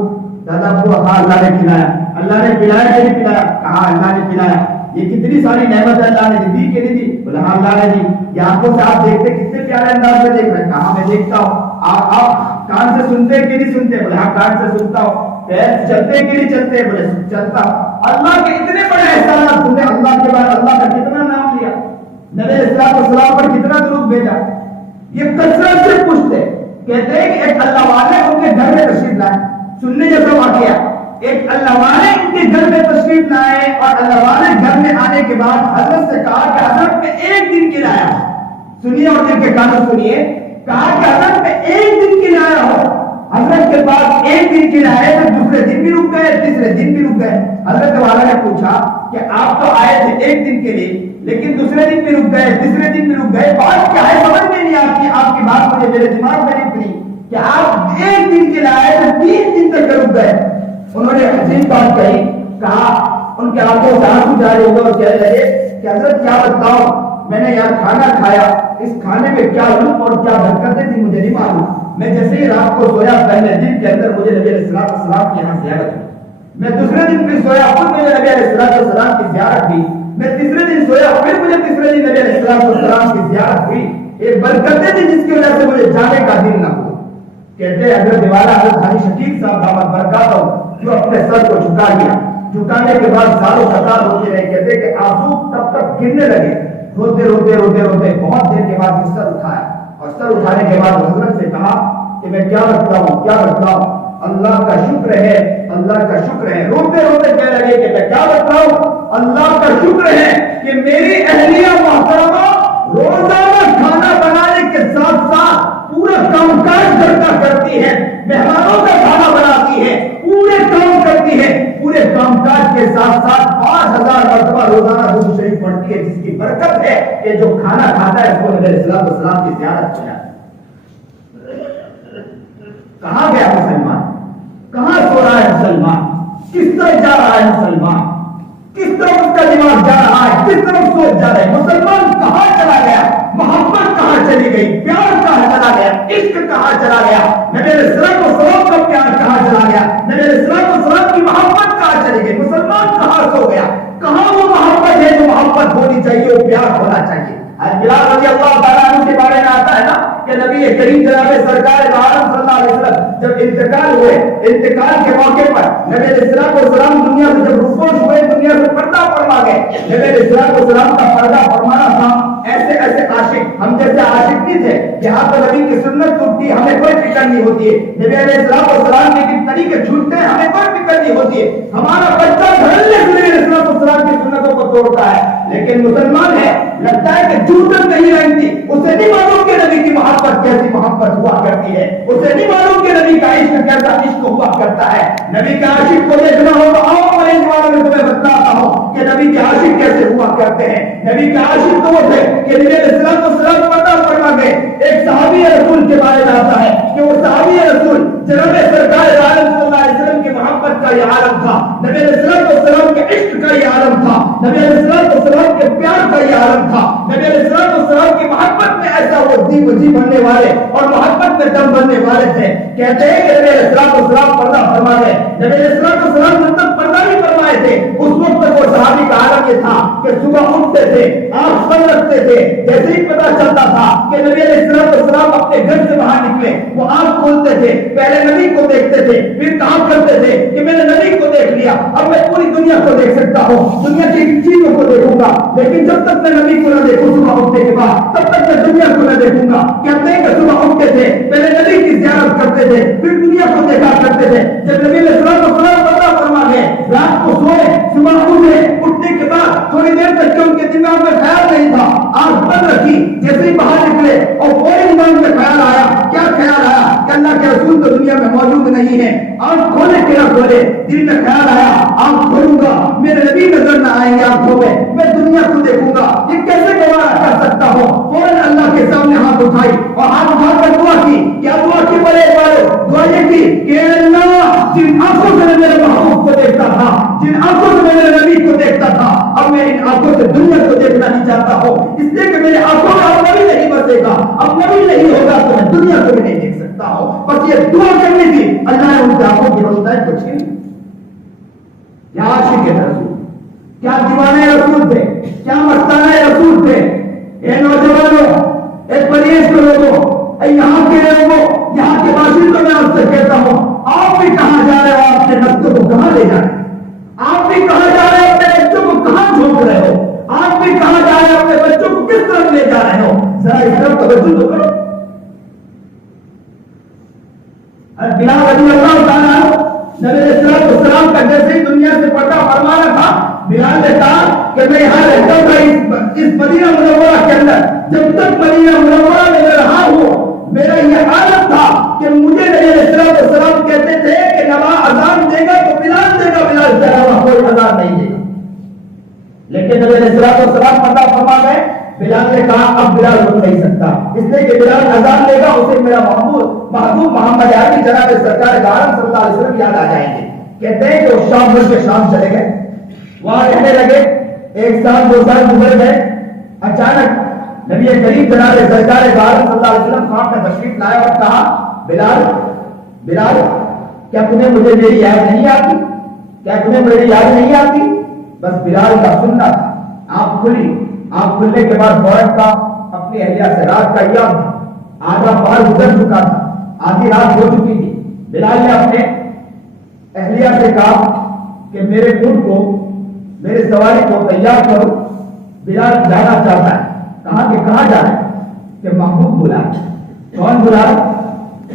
دادا ابو، ہاں اللہ نے کھلایا۔ اللہ نے پلایا کہ نہیں پلایا؟ کہا اللہ نے پلایا۔ یہ کتنی ساری نعمت اللہ نے دی کہ نہیں دی؟ بولا ہاں اللہ نے دی۔ یہ آنکھوں سے آپ دیکھتے کتنے پیارے انداز سے دیکھ رہے ہیں؟ کہاں میں دیکھتا ہوں۔ آپ کان سے سنتے کہ نہیں سنتے؟ بولے ہاں کان سے سنتا ہوں۔ پیر چلتے کہ نہیں چلتے؟ بولے چلتا ہوں۔ اللہ کے اتنے بڑے احسانات، تم نے اللہ کے بعد اللہ کا کتنا نام لیا، نبی علیہ السلام پر کتنا درود بھیجا۔ یہ کثرت سے پوچھتے، کہتے ہیں کہ ایک اللہ والے ان کے گھر میں تشریف لائے، سننے جیسا واقعہ، ایک اللہ والے ان کے گھر میں تشریف لائے، اور اللہ والے گھر میں آنے کے بعد حضرت سے کہا کہ حضرت میں ایک دن کے لیے آیا ہوں۔ سنیے اور دل کے کانوں سنیے، کہا کہ حضرت میں ایک دن کے لیے آیا ہوں۔ حضرت کے پاس ایک دن کے لیے آئے تو دوسرے دن بھی رک گئے، تیسرے دن بھی رک گئے۔ حضرت والا نے پوچھا کہ آپ تو آئے تھے ایک دن کے لیے، لیکن دوسرے دن بھی رک گئے، تیسرے دن بھی رک گئے، بات کیا ہے سمجھ میں نہیں آتی؟ آپ کی بات مجھے میرے دماغ میں نہیں اتری کہ آپ ایک دن کے لیے آئے تو 3 دن تک رک گئے۔ انہوں نے عجیب بات کہی، کہا ان کے آنکھوں سے آنسو جاری ہو گئے اور کہنے لگے کہ حضرت کیا بتاؤں، میں نے یہاں کھانا کھایا، اس کھانے میں کیا لطف اور کیا برکتیں تھی مجھے نہیں معلوم۔ میں جیسے ہی رات کو سویا پہلے دن کے اندر مجھے نبی علیہ السلام کی یہاں زیارت ہوئی۔ میں دوسرے دن پھر سویا خود مجھے نبی علیہ السلام کی زیارت ہوئی۔ میں تیسرے دن سویا پھر مجھے تیسرے دن نبی علیہ السلام کی زیارت ہوئی۔ یہ برکتیں تھی جس کی وجہ سے مجھے جانے کا دن نہ ہوا۔ کہتے ہیں حضرت والا حضرت حاجی شکیل صاحب دامت برکاتہ جو اپنے سر کو جھکا لیا، جھکانے کے بعد سالوں قطار ہوتے رہے، کہتے کہ آنسو تب تک گرنے لگے، روتے روتے روتے روتے بہت دیر کے بعد سر اٹھایا، اور سر اٹھانے کے بعد حضرت سے کہا کہ میں کیا رکھتا ہوں، کیا رکھتا ہوں، اللہ کا شکر ہے، اللہ کا شکر ہے۔ روتے روتے کہنے لگے کہ میں کیا رکھتا ہوں، اللہ کا شکر ہے کہ میری اہلیہ محترمہ روزانہ کھانا بنانے کے ساتھ ساتھ پورا کام کاج گھر کا کرتی ہے، مہمانوں کا کھانا بناتی ہے، پورے کام کرتی ہے، پورے کام کاج کے ساتھ ساتھ 5000 مرتبہ روزانہ درود شریف پڑھتی ہے، جس کی برکت ہے کہ جو کھانا کھاتا ہے اس کو نبی علیہ السلام کی زیارت ہو جاتی ہے۔ کہاں گیا مسلمان؟ کہاں سو رہا ہے مسلمان؟ کس طرح جا رہا ہے مسلمان؟ کس طرح اس کا دماغ جا رہا ہے؟ کس طرح سوچ جا رہا ہے؟ مسلمان کہاں چلا گیا؟ محبت کہاں چلی گئی؟ پیار کہاں چلا گیا؟ عشق کہاں چلا گیا؟ نبی علیہ السلام کا پیار کہاں چلا گیا؟ نبی علیہ السلام کی محبت کہاں چلی گئی؟ مسلمان کہاں سو گیا؟ کہاں وہ محبت ہے جو محبت ہونی چاہیے، وہ پیار ہونا چاہیے؟ بلال رضی اللہ تعالیٰ عنہ کے بارے میں آتا ہے نا کہ نبی کریم جناب سرکار عالم صلی اللہ علیہ وسلم جب انتقال ہوئے، انتقال کے موقع پر نبی علیہ السلام دنیا سے جب رخصت ہوئے، دنیا سے پردہ فرما گئے۔ نبی علیہ السلام کا پردہ فرمانا تھا، ایسے ایسے عاشق، ہم جیسے عاشق نہیں تھے، یہاں تو نبی کی سنت ٹوٹتی ہے ہمیں کوئی فکر نہیں ہوتی ہے، نبی علیہ السلام کے طریقے چھوٹتے ہیں ہمیں کوئی فکر نہیں ہوتی ہے، ہمارا بچہ دھڑلے سے نبی علیہ السلام کی سنتوں کو توڑتا ہے، لیکن مسلمان ہے لگتا ہے کہ جوتن نہیں رہتی، اسے نہیں معلوم کہ نبی کی محبت کیسی محبت ہوا کرتی ہے، اسے نہیں معلوم کہ نبی کا عشق کیسا عشق ہوا کرتا ہے۔ نبی کا عاشق کو دیکھنا ہو تو آؤ مرین والوں میں تمہیں بتلاتا ہوں کہ نبی کے عاشق کیسے ہوا کرتے ہیں۔ نبی کا عاشق تو وہ تھے کہ نبی علیہ السلام پردہ فرما گئے۔ ایک صحابی رسول کے بارے میں آتا ہے کہ وہ صحابی رسول جناب سرکار عالم صلی اللہ علیہ وسلم کی محبت کا یہ عالم تھا، نبی علیہ السلام کے عشق کا یہ عالم تھا۔ نبی علیہ السلام کے پیار کا یہ عالم تھا. نبی علیہ السلام کی محبت میں ایسا وہ جی بننے والے اور محبت میں دم بننے والے تھے. کہتے ہیں کہ نبی علیہ السلام پردہ فرما گئے. نبی علیہ السلام جب تک پردہ نہیں فرمائے تھے اس وقت تک وہ صحابی کا عالم یہ تھا کہ صبح اٹھتے تھے, آنکھ بند رکھتے تھے, جیسے ہی پتا چلتا تھا کہ نبی علیہ السلام اپنے گھر سے باہر نکلے وہ آنکھ کھولتے تھے, پہلے نبی کو دیکھتے تھے, پھر کام کرتے تھے کہ میں نے نبی کو دیکھ لیا, اب میں پوری دنیا کو دیکھ سکتا ہوں, دنیا کی چیزوں کو دیکھوں گا, لیکن جب تک میں نبی کو نہ دیکھوں صبح اٹھنے کے بعد تب تک میں دنیا کو نہ دیکھوں گا. کہتے ہیں کہ صبح اٹھتے تھے, پہلے نبی کی زیارت کرتے تھے, پھر دنیا کو دیکھا کرتے تھے. جب نبی علیہ السلام پردہ فرما گئے, رات کو سوئے, صبح اٹھے, اٹھنے کے بعد تھوڑی دیر تک کہ ان کے دماغ میں خیال نہیں تھا, آنکھ بند رکھی, جیسے ہی باہر نکلے اور فوری دماغ میں خیال آیا. کیا خیال آیا کہ اللہ کے رسول تو دنیا میں موجود نہیں ہے. آنکھ کھولے کہ نہ کھولے, دل میں خیال آیا آنکھ کھولوں گا میرے نبی نظر نہ آئیں گے آنکھوں میں, میں دنیا کو دیکھوں گا, یہ کیسے گوارا کر سکتا ہوں. فوراً اللہ کے سامنے ہاتھ اٹھائی اور ہاتھ اٹھا کر دعا کی. کیا دعا کی بڑے والوں؟ دعا یہ کی کہ اللہ جن آنکھوں سے میں میرے محبوب کو دیکھتا تھا, جن آنکھوں سے میں میرے نبی کو دیکھتا تھا, اب میں ان آنکھوں سے دنیا کو دیکھنا نہیں چاہتا ہوں, اس لیے کہ میرے آنکھوں میں اب نبی نہیں بسے گا, اب نبی نہیں ہوگا تو میں دنیا کو بھی نہیں دیکھ سکتا ہوں. بس یہ دعا کرنی تھی, اللہ نے ان کی آنکھوں کی روشنی کو چھین. کیا عاشق رسول, کیا دیوانے رسول تھے, کیا مستانہ رسول تھے. اے نوجوانوں, اے پریش کے لوگوں, اے یہاں کے لوگوں, یہاں کے باشندوں, میں آپ سے کہتا ہوں, آپ بھی کہاں جا رہے ہو, اپنے نفسوں کو کہاں لے جا رہے ہیں, آپ بھی کہاں جا رہے ہو, اپنے بچوں کو کہاں جھونک رہے ہو, آپ بھی کہاں جا رہے ہو, اپنے بچوں کو کس طرف لے جا رہے ہو. ذرا اس طرف توجہ تو کرو. بلال رضی اللہ تعالیٰ نبی علیہ السلام کا جیسے ہی دنیا سے پردہ فرمانا تھا, بلال نے کہا کہ میں یہاں رہتا تھا اس مدینہ منورہ کے اندر, جب تک مدینہ منورہ میں رہا ہوں میرا یہ عادت تھا کہ مجھے نبی علیہ السلام کہتے تھے کہ نماز اذان دے گا تو بلال دے گا, بلال کے علاوہ کوئی اذان نہیں دے گا. لیکن نبی علیہ السلام پردہ فرما گئے, بلال نے کہا اب بلال رک نہیں سکتا, اس لیے کہ بلال اذان دے گا اسے میرا محبوب محمد عربی جناب سرکار عالم صلی اللہ علیہ وسلم یاد آ جائیں گے. کہتے ہیں کہ وہ شام بھر کے شام چلے گئے, وہاں رہنے لگے, 1 سال 2 سال گزر گئے. اچانک نبی کریم جناب سرکار عالم صلی اللہ علیہ وسلم خواب میں تشریف لائے اور کہا, بلال کیا تمہیں مجھے میری یاد نہیں آتی, کیا تمہیں میری یاد نہیں آتی. بس بلال کا سننا تھا. آپ کھلنے کے بعد فوراً کا اپنی اہلیہ سے رات کا یاد تھا, آدھا پار گزر چکا تھا, آدھی رات ہو چکی تھی. بلال نے اپنے اہلیہ سے کہا کہ میرے اونٹ کو, میرے سواری کو تیار کرو, بلال جانا چاہتا ہے. کہا کہ کہاں جانا ہے؟ کہ محبوب بلا. کون بلا؟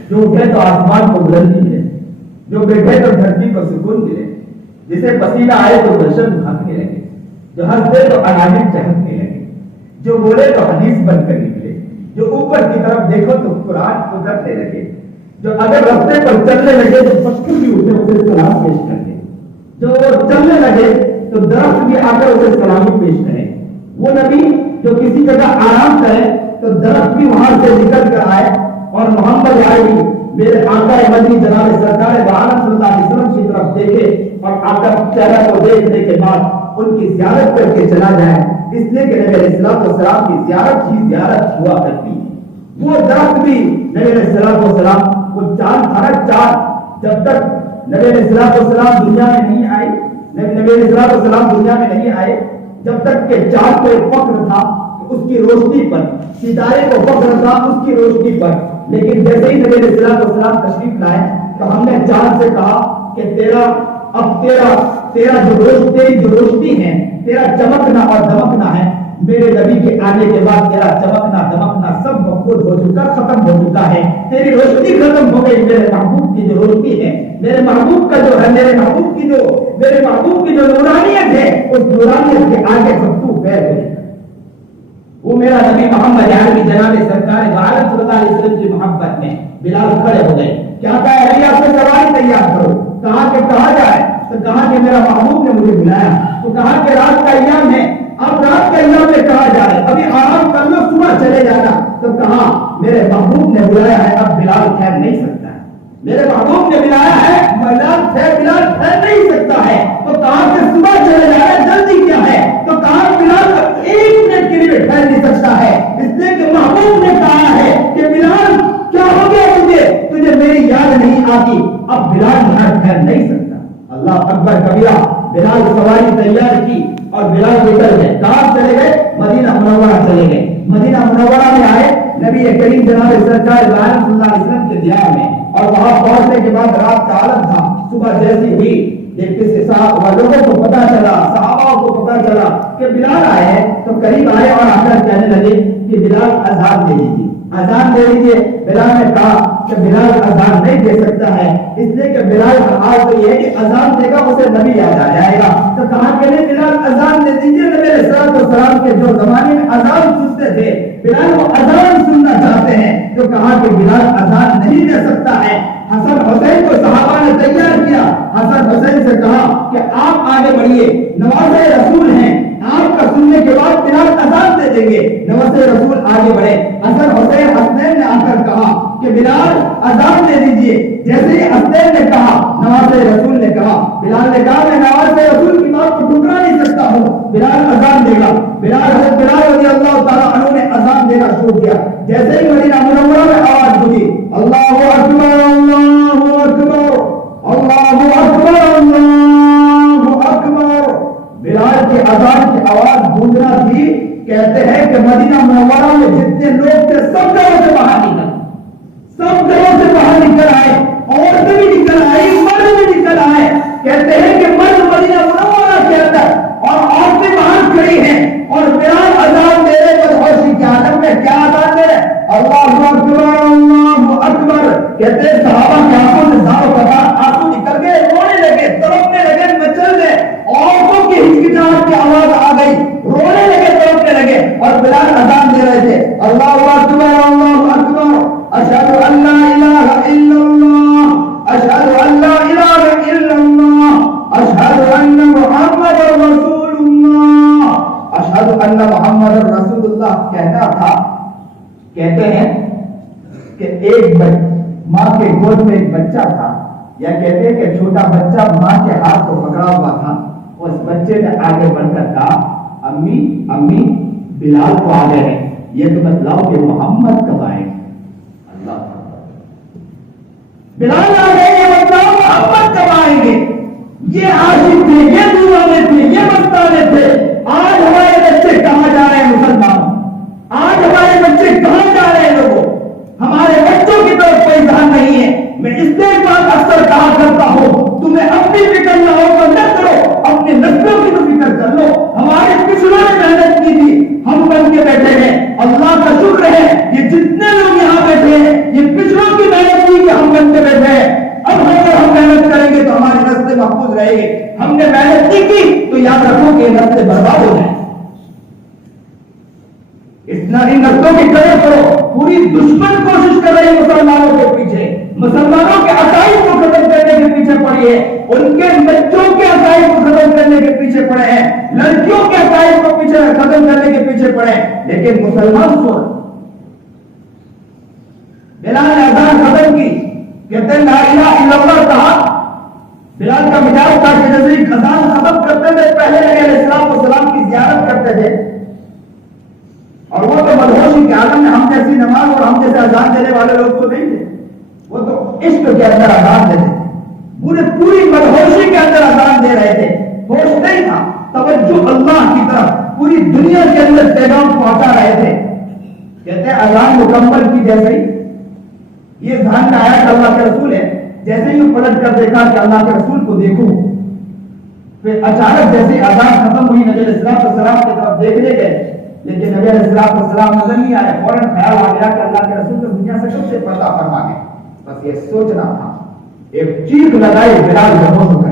جو اٹھے تو آسمان کو بلندی ملے, جو بیٹھے تو دھرتی کو سکون ملے, جسے پسینہ آئے تو گلشن بھاگنے لگے, جو ہنسے تو انامل چہکنے لگے, جو بولے تو حدیث بن کر نکلے, جو اوپر کی طرف دیکھو تو قرآن اترنے لگے, جو اگر رستے پر چلنے لگے تو پتھر بھی اٹھے اسے سلام پیش کر دے, جو چلنے لگے تو درخت بھی آ کر اسے سلامی پیش کرے. وہ نبی جو کسی جگہ آرام کرے تو درخت بھی وہاں سے نکل کر آئے اور محمد عربی میرے آقا مدنی جناب سرکار عالم صلی اللہ علیہ وسلم کی طرف دیکھے اور آقا چہرہ کو دیکھنے کے بعد ان کی زیارت کر کے چلا جائے. اس لیے کہ نبی علیہ السلام کی زیارت ہی زیارت ہوا کرتی. وہ درخت بھی نبی علیہ السلام وہ چاند تھا نا, چاند جب تک نبی علیہ السلام دنیا میں نہیں آئے, نبی علیہ السلام دنیا میں نہیں آئے, جب تک کہ چاند کو ایک فخر تھا اس کی روشنی پر, ستارے کو فخر تھا اس کی روشنی پر. لیکن جیسے ہی نبی علیہ السلام تشریف لائے تو ہم نے چاند سے کہا کہ تیرا جو روشنی ہے, تیرا چمکنا اور دمکنا ہے, میرے نبی کے آنے کے بعد تیرا چمکنا دمکنا سب مفقود ہو چکا, ختم ہو چکا ہے. تیری روشنی ختم ہو گئی. میرے محبوب کی جو روشنی ہے, میرے محبوب کا جو ہے, میرے محبوب کی جو نورانیت ہے, اس نورانیت کے آگے سب تو غیر ہو جائے. وہ میرا نبی محمد عربی جناب سرکار عالم صلی اللہ علیہ وسلم کی محبت میں بلال کھڑے ہو گئے. کیا کہا, اہلیہ سے سواری تیار کرو. کہا کہ کہاں جائے؟ تو کہا کہ میرا محبوب نے مجھے بلایا. تو کہا کہ رات کا ایام ہے, اب رات کے ایام میں کہا جائے, ابھی آرام کر لو, صبح چلے جانا. تو کہا میرے محبوب نے بلایا ہے, اب بلال ٹھہر نہیں سکتا ہے. میرے محبوب نے بلایا ہے، بلال ٹھہر نہیں سکتا ہے، تو کہاں سے صبح چلے جا رہا ہے، جلدی کیا ہے؟ تو کہاں بلال ایک منٹ کے لیے ٹھہر نہیں سکتا ہے، اس لیے کہ محبوب نے کہا ہے کہ بلال کیا ہو گیا تجھے میری یاد نہیں آتی؟ اب بلال یہاں ٹھہر نہیں سکتا۔ اللہ اکبر کبیرہ، بلال سواری تیار کی اور بلال نکل گئے۔ کہاں چلے گئے؟ مدینہ منورہ چلے گئے۔ مدینہ منورہ میں آئے، نبی کریم جناب سرکار صلی اللہ علیہ وسلم کے دیار میں، اور وہاں پہنچنے کے بعد رات کا عالم تھا۔ صبح جیسی ہوئی، لوگوں کو پتا چلا، صحابہ کو پتا چلا کہ بلال آئے ہیں، تو قریب آئے اور آ کر کہنے لگے کہ بلال اذان دے دیجیے، اذان دے دیجیے۔ بلال نے کہا کہ بلال اذان نہیں دے سکتا ہے، اس لیے کہ بلال کا حال تو یہ ہے کہ اذان دے گا اسے نبی یاد آ جائے گا۔ تو کہا کہ نہیں بلال اذان دے دیجیے۔ نبی علیہ الصلوۃ والسلام کے جو زمانے میں اذان سنتے تھے، بلال وہ اذان سننا چاہتے ہیں، تو کہا کہ بلال اذان نہیں دے سکتا ہے۔ حسن حسین کو صحابہ نے تیار کیا، حسن حسین سے کہا کہ آپ آگے بڑھیے، نواز رسول ہیں، آپ کا سننے کے بعد بلال اذان دے دیں گے۔ نواز رسول آگے بڑھے، حسن حسین حسنین نے آ کر کہا کہ بلال اذان دے دیجیے۔ جیسے ہی حسنین نے کہا، نواز رسول نے کہا، بلال نے کہا میں نواز رسول کی بات کو ٹھکرا نہیں سکتا ہوں، بلال اذان دے گا۔ بلال رضی اللہ تعالیٰ عنہ نے اذان دینا شروع کیا۔ جیسے ہی مدینہ منورہ میں آواز گونجی، اللہ اکبر اللہ اکبر اللہ اکبر اللہ اکبر، بلال کی اذان کی آواز گونجنا تھی۔ کہتے ہیں کہ مدینہ منورہ میں جتنے لوگ تھے سب گھروں سے باہر نکل، سب گھروں سے باہر نکل آئے، عورتیں بھی نکل آئی، مرد بھی نکل آئے۔ کہتے ہیں کہ مرد مدینہ منورہ کے اندر اور عورتیں باہر کھڑی ہیں، اور بلال اذان دے رہے، بدہوشی کے عالم میں کیا اذان دے رہے؟ اللہ اکبر اللہ اکبر۔ کہتے ہیں صحابہ کے آنکھوں سے زاروں قطار آنسو نکل گئے، رونے لگے، تڑپنے لگے، مچل گئے، عورتوں کی ہچکچاہٹ کی آواز آ گئی، رونے لگے، تڑپنے لگے، اور بلال اذان دے رہے تھے، اللہ اکبر اللہ اکبر، اشہد ان لا الہ الا اللہ، اشہد ان لا الہ الا اللہ، اشہد ان محمد رسول اللہ، اشہد ان محمد رسول اللہ کہنا تھا۔ کہتے ہیں کہ ایک ماں کے گود میں ایک بچہ تھا، یا کہتے ہیں کہ چھوٹا بچہ ماں کے ہاتھ کو پکڑا ہوا تھا، اس بچے نے آگے بڑھ کر کہا امی امی بلال کو آ گئے ہیں، یہ تو بتلاؤ کہ محمد کب آئے؟ اللہ بلال آ گئے، یہ بتلاؤ محمد کب آئیں گے؟ یہ عاشق تھے، یہ دیوانے تھے، یہ مستانے تھے۔ آج ہمارے بچے کہاں جا رہے ہیں مسلمانوں؟ آج ہمارے بچے کہاں جا رہے ہیں لوگوں؟ ہمارے بچوں کی طرف کوئی دھیان نہیں ہے۔ میں اس لیے بات اکثر کہا کرتا ہوں، تمہیں اپنی فکر نہ ہو تو نہ کرو، اپنے نسلوں کی تو فکر کر لو۔ ہمارے پچھلوں نے محنت کی تھی، ہم بن کے بیٹھے ہیں، اللہ کا شکر ہے یہ جتنے لوگ یہاں بیٹھے ہیں یہ پچھلوں کی محنت کی کہ ہم بن کے بیٹھے ہیں۔ اب اگر ہم محنت کریں گے تو ہماری نسلیں محفوظ رہے گی، ہم نے محنت نہیں کی تو یاد رکھو کہ نسلیں برباد ہو جائیں۔ اتنا ہی نسلوں کی قدر کرو، پوری دشمن کوشش کر رہی ہے مسلمانوں کے پیچھے، مسلمانوں کے عقائد کو ختم کرنے کے پیچھے پڑی ہے، ان کے بچوں کے عقائد کو ختم کرنے کے پیچھے پڑے ہیں، لڑکیوں کے عقائد کو پیچھے ختم کرنے کے پیچھے پڑے ہیں، لیکن مسلمان سن بلال نے اذان ختم کی، کہتے ہیں لا الہ الا اللہ کہا۔ بلال کا مزاج تھا کہ جیسے ہی اذان ختم کرتے تھے پہلے نبی علیہ السلام والسلام کی زیارت کرتے تھے، اور وہ تو مدہوشی کے عالم میں ہم جیسی نماز اور ہم جیسے اذان دینے والے لوگ تو نہیں تھے، وہ تو عشق کے اندر اذان دیتے تھے، پوری مدہوشی کے اندر اذان دے رہے تھے، ہوش نہیں تھا، توجہ اللہ کی طرف، پوری دنیا کے اندر پیغام پہنچا رہے تھے۔ کہتے ہیں اذان مکمل کی جیسے ہی یہ ذہن میں آیا کہ اللہ کے رسول ہے، جیسے ہی پلٹ کر دیکھا کہ اللہ کے رسول کو دیکھوں، پھر اچانک جیسے اذان ختم ہوئی نبی علیہ السلام کی طرف دیکھنے گئے، لیکن نبی علیہ السلام نظر نہیں آئے، فوراً خیال آ گیا کہ اللہ کے رسول تو دنیا سے کب سے پردہ فرما گئے، بس یہ سوچنا تھا۔ ایک چیخ لگائی، بلال خاموش ہو گئے،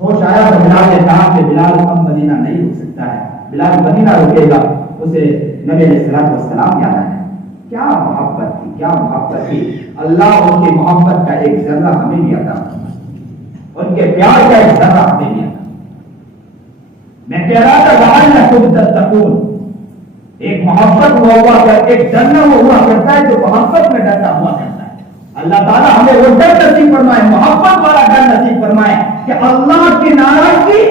ہوش آیا تو بلال نے کہا کہ بلال اب مدینہ نہیں رک سکتا ہے، بلال مدینہ رکے گا اسے نبی علیہ السلام یاد آیا۔ کیا محبت تھی، کیا محبت تھی، اللہ ان کی محبت کا ایک ذرہ ہمیں بھی عطا فرمائے، ان کے پیار کا ایک ذرہ ہمیں بھی عطا۔ میں کہہ رہا تھا لعلکم تتقون، ایک محبت ہوا کر ایک ڈرنا ہوا کرتا ہے جو محبت میں ڈرنا ہوا کرتا ہے۔ اللہ تعالیٰ ہمیں وہ ڈر نصیب فرمائے، محبت والا ڈر نصیب فرمائے کہ اللہ کی ناراضگی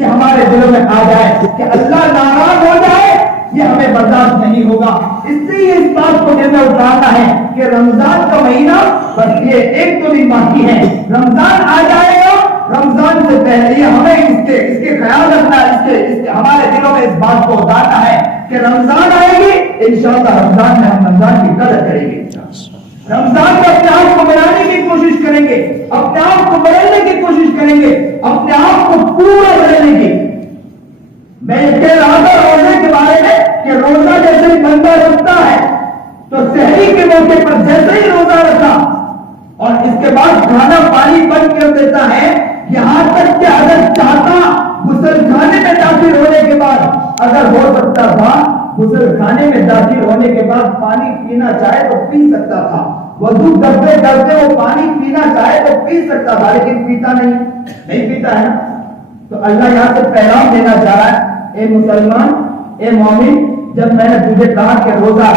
یہ ہمارے دلوں میں آ جائے کہ اللہ ناراض ہو جائے یہ ہمیں برداشت نہیں ہوگا۔ اس لیے اس بات کو دل میں اتارنا ہے کہ رمضان کا مہینہ بس یہ 1-2 دن باقی ہے، رمضان آ جائے گا، رمضان سے پہلے ہمیں اس کے خیال رکھنا، ہمارے دلوں میں اس بات کو اتارنا ہے کہ رمضان آئے گی، انشاءاللہ رمضان میں ہم رمضان کی قدر کریں گے، رمضان میں اپنے آپ کو بنانے کی کوشش کریں گے، اپنے آپ کو بدلنے کی کوشش کریں گے، اپنے آپ کو پورا بدلنے کی۔ میں یہ کہہ رہا تھا روزے کے بارے میں کہ روزہ جیسے ہی بندہ رکھتا ہے تو سحری کے موقع پر جیسے ہی روزہ رکھا اور اس کے بعد کھانا پانی بند کر دیتا ہے، یہاں تک کہ اگر چاہتا غسل خانے میں داخل ہونے کے بعد اگر ہو سکتا تھا غسل خانے میں داخل ہونے کے بعد پانی پینا چاہے تو پی سکتا تھا، وضو کرتے کرتے وہ پانی پینا چاہے تو پی سکتا تھا، لیکن پیتا نہیں پیتا ہے نا۔ تو اللہ یہاں سے پیغام دینا چاہ رہا ہے، اے مسلمان، اے مومن، جب میں نے تجھے کہا کہ روزہ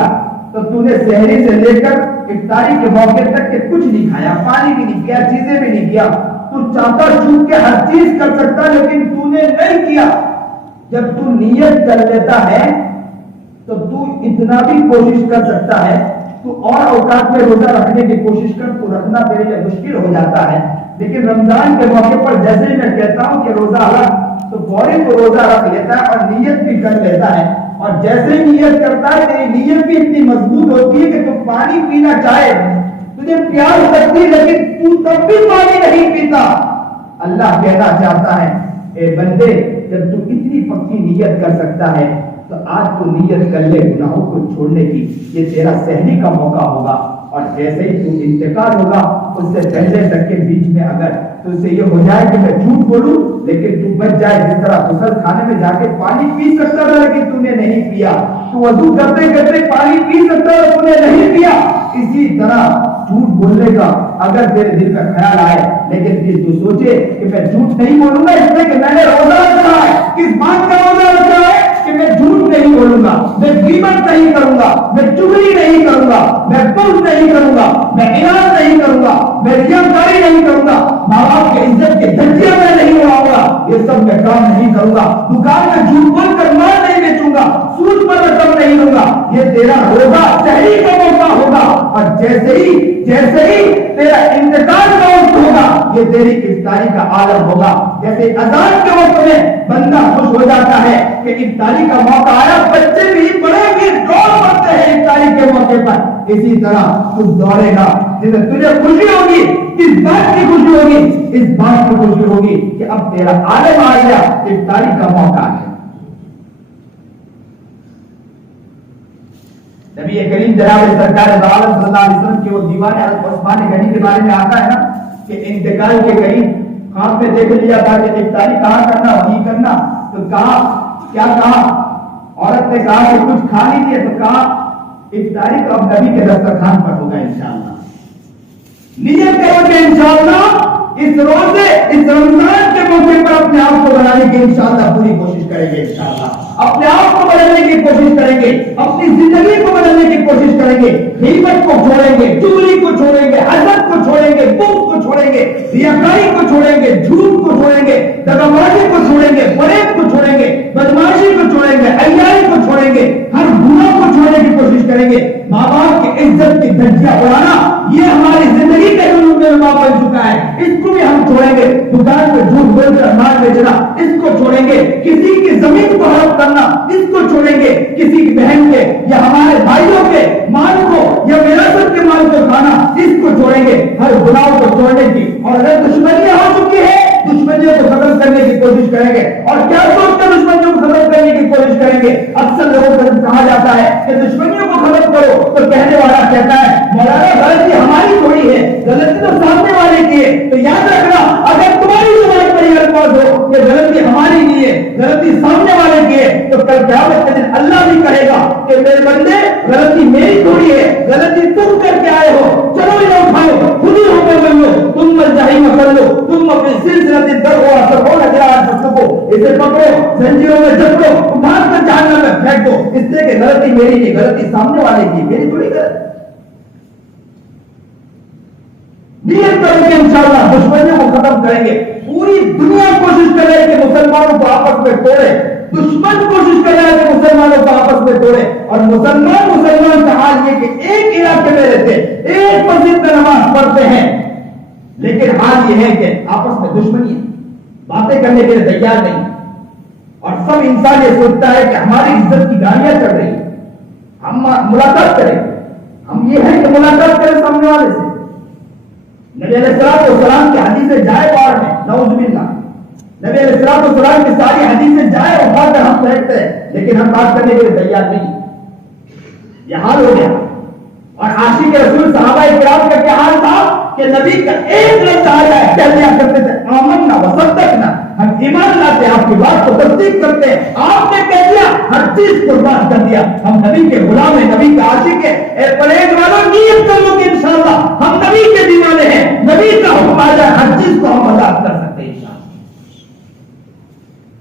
تو تو نے سحری سے لے کر افطاری کے موقع تک کہ کچھ نہیں کھایا، پانی بھی نہیں پیا، چیزیں بھی نہیں کیا، تو چاہتا چوک کے ہر چیز کر سکتا لیکن تو نے نہیں کیا۔ جب تو نیت کر لیتا ہے تو تو اتنا بھی کوشش کر سکتا ہے، تو اور اوقات میں روزہ رکھنے کی کوشش کر، تو رکھنا تیرے لیے مشکل ہو جاتا ہے، لیکن رمضان کے موقع پر جیسے ہی میں کہتا ہوں کہ روزہ رکھ تو فوراً کو روزہ رکھ لیتا ہے اور نیت بھی کر لیتا ہے، اور جیسے ہی نیت کرتا ہے تیری نیت بھی اتنی مضبوط ہوتی ہے کہ تو پانی پینا چاہے، تجھے پیاس لگتی لیکن تو تب بھی پانی نہیں پیتا۔ اللہ کہنا چاہتا ہے اے بندے، جب تو اتنی پکی نیت کر سکتا ہے تو آج تو نیت کر لے گناہوں کو چھوڑنے کی، یہ تیرا سحری کا موقع ہوگا، اور جیسے ہی تو انتقال ہوگا اس سے پہلے تک کے بیچ میں اگر تو اسے یہ ہو جائے کہ میں جھوٹ بولوں لیکن تو بچ جائے، جس طرح غسل خانے میں جا کے پانی پی سکتا تھا لیکن تو نے نہیں پیا، تو وضو کرتے کرتے پانی پی سکتا تھا تو نے نہیں پیا، اسی طرح جھوٹ بولنے کا اگر تیرے دل میں خیال آئے لیکن پھر تو سوچے کہ میں جھوٹ نہیں بولوں گا، اس لیے کہ میں نے روزہ رکھا ہے، کس بات کا روزہ رکھا ہے کہ میں جھوٹ نہیں بولوں گا، میں غیبت نہیں کروں گا، میں چغلی نہیں کروں گا، میں بغض نہیں کروں گا، میں عناد نہیں کروں گا، میں ریاکاری نہیں کروں گا، ماں باپ کی عزت کے دھجیاں میں نہیں اڑاؤں گا، یہ سب میں کام نہیں کروں گا، دکان میں جھوٹ بول کر مال نہیں بیچوں گا، سود پر رقم نہیں لوں گا، یہ تیرا روزہ سحری کا موقع ہوگا، اور جیسے ہی تیرا انتقال کا وقت ہوگا یہ تیری افطاری کا عالم ہوگا۔ جیسے اذان کے وقت میں بندہ خوش ہو جاتا ہے کہ افطاری کا موقع آیا، بچے بھی بڑے بھی دوڑ پڑتے ہیں افطاری کے موقع پر، اسی طرح تو دوڑے گا، جس سے تجھے خوشی ہوگی، کس بات کی خوشی ہوگی؟ اس بات کی خوشی ہوگی کہ اب تیرا عالم آ گیا، افطاری کا موقع ہے۔ نبی کریم جناب سرکار دو عالم صلی اللہ علیہ وسلم کے وہ دیوان حضرت عثمان غنی کے بارے میں آتا ہے نا کہ انتقال کے قریب خواب میں دیکھ لیا تھا کہ افطاری کہاں کرنا، وہیں کرنا، تو کہا کیا کہا؟ عورت نے کہا کہ کچھ کھا لیجیے، تو کہا افطاری تو اب نبی کے دسترخوان پر ہوگا انشاءاللہ۔ نیت کرو کہ انشاءاللہ اس روزے اس رمضان کے موقع پر اپنے آپ کو بنانے کی انشاءاللہ پوری کوشش کریں گے، انشاءاللہ اپنے آپ کو بدلنے کی کوشش کریں گے، اپنی زندگی کو بدلنے کی کوشش کریں گے، غیبت کو چھوڑیں گے، چغلی کو چھوڑیں گے، حسد کو چھوڑیں گے، بغض کو چھوڑیں گے، ریاکاری کو چھوڑیں گے، جھوٹ کو چھوڑیں گے، دغابازی کو چھوڑیں گے، فریب کو چھوڑیں گے، بدمعاشی کو چھوڑیں گے، عیاری کو چھوڑیں گے، ہر گناہ کو چھوڑنے کی کوشش کریں گے۔ ماں باپ کی عزت کی دھجیاں اڑانا یہ ہماری زندگی کا نمونہ بن چکا ہے، اس کو بھی ہم چھوڑیں گے۔ دکان پہ جھوٹ بول کر مال بیچنا اس کو چھوڑیں گے، کسی کی زمین کو ہڑپ کرنا اس کو چھوڑیں گے، کسی کی بہن کے یا ہمارے بھائیوں کے مال کو یا وراثت کے مال کو کھانا اس کو چھوڑیں گے، ہر گناہ کو چھوڑنے کی۔ اور اگر دشمنیاں ہو چکی ہے دشمنیوں کو ختم کرنے کی کوشش کریں گے، اور کیا سوچ کر دشمنیوں کو ختم کرنے کی کوشش کریں گے؟ اکثر لوگوں سے کہا جاتا ہے کہ دشمنیوں کو ختم کرو، تو کہنے والا کہتا ہے مولانا غلطی ہماری تھوڑی ہے، غلطی تو سامنے والے کی ہے۔ تو یاد رکھنا اگر تمہاری زبان پر یہ الفاظ ہو کہ غلطی ہماری نہیں ہے، غلطی سامنے والے کی ہے، تو کل قیامت کے دن اللہ بھی کہے گا کہ میرے بندے غلطی میری تھوڑی ہے، غلطی تم کر کے آئے ہو، چلو یہ اٹھاؤ، خود ہی ہوکر بن لو، تم الجحیم کر لو، تم اپنی سلسلہ در ہو اثر ہو نہ سکو، اسے پکڑو، زنجیروں میں جکڑو، اٹھا کر جہنم میں پھینک دو، اس لیے کہ غلطی میری نہیں، غلطی سامنے والے کی، میری تھوڑی غلطی۔ نیت کریں گے انشاءاللہ دشمنیوں کو ختم کریں گے. پوری دنیا کوشش کر رہے کہ مسلمانوں کو آپس میں توڑے, دشمن کوشش کر رہا ہے کہ مسلمانوں کو آپس میں توڑے, اور مسلمان کا حال یہ کہ ایک علاقے میں رہتے, ایک مسجد میں نماز پڑھتے ہیں, لیکن حال یہ ہے کہ آپس میں دشمنی ہے, باتیں کرنے کے لیے تیار نہیں, اور سب انسان یہ سوچتا ہے کہ ہماری عزت کی گالیاں چڑھ رہی ہیں, ہم ملاقات کریں, ہم یہ ہے کہ ملاقات کریں سامنے والے سے. نبی علیہ السلام کی حدیثیں جائے بار میں, نعوذ باللہ, نبی علیہ السلام کی ساری حدیثیں جائے اور بات کر ہم بیٹھتے ہیں, لیکن ہم بات کرنے کے لیے تیار نہیں. یہ حال ہو گیا. اور عاشق رسول صحابہ کرام کا کیا حال تھا کہ نبی کا ایک لفظ آ جائے کہہ دیا کرتے تھے آمنا وصدقنا, ہم ایمان لاتے, آپ کی بات کو تصدیق کرتے ہیں, آپ نے کہہ دیا ہر چیز قربان کر دیا, ہم نبی کے غلام ہیں, نبی کا عاشق ہے. اے پرہیز والوں نیت کر لو کہ انشاءاللہ ہم نبی کے دیوانے ہیں, نبی کا حکم آ جائے ہر چیز کو ہم مذاق کر سکتے ہیں انشاءاللہ.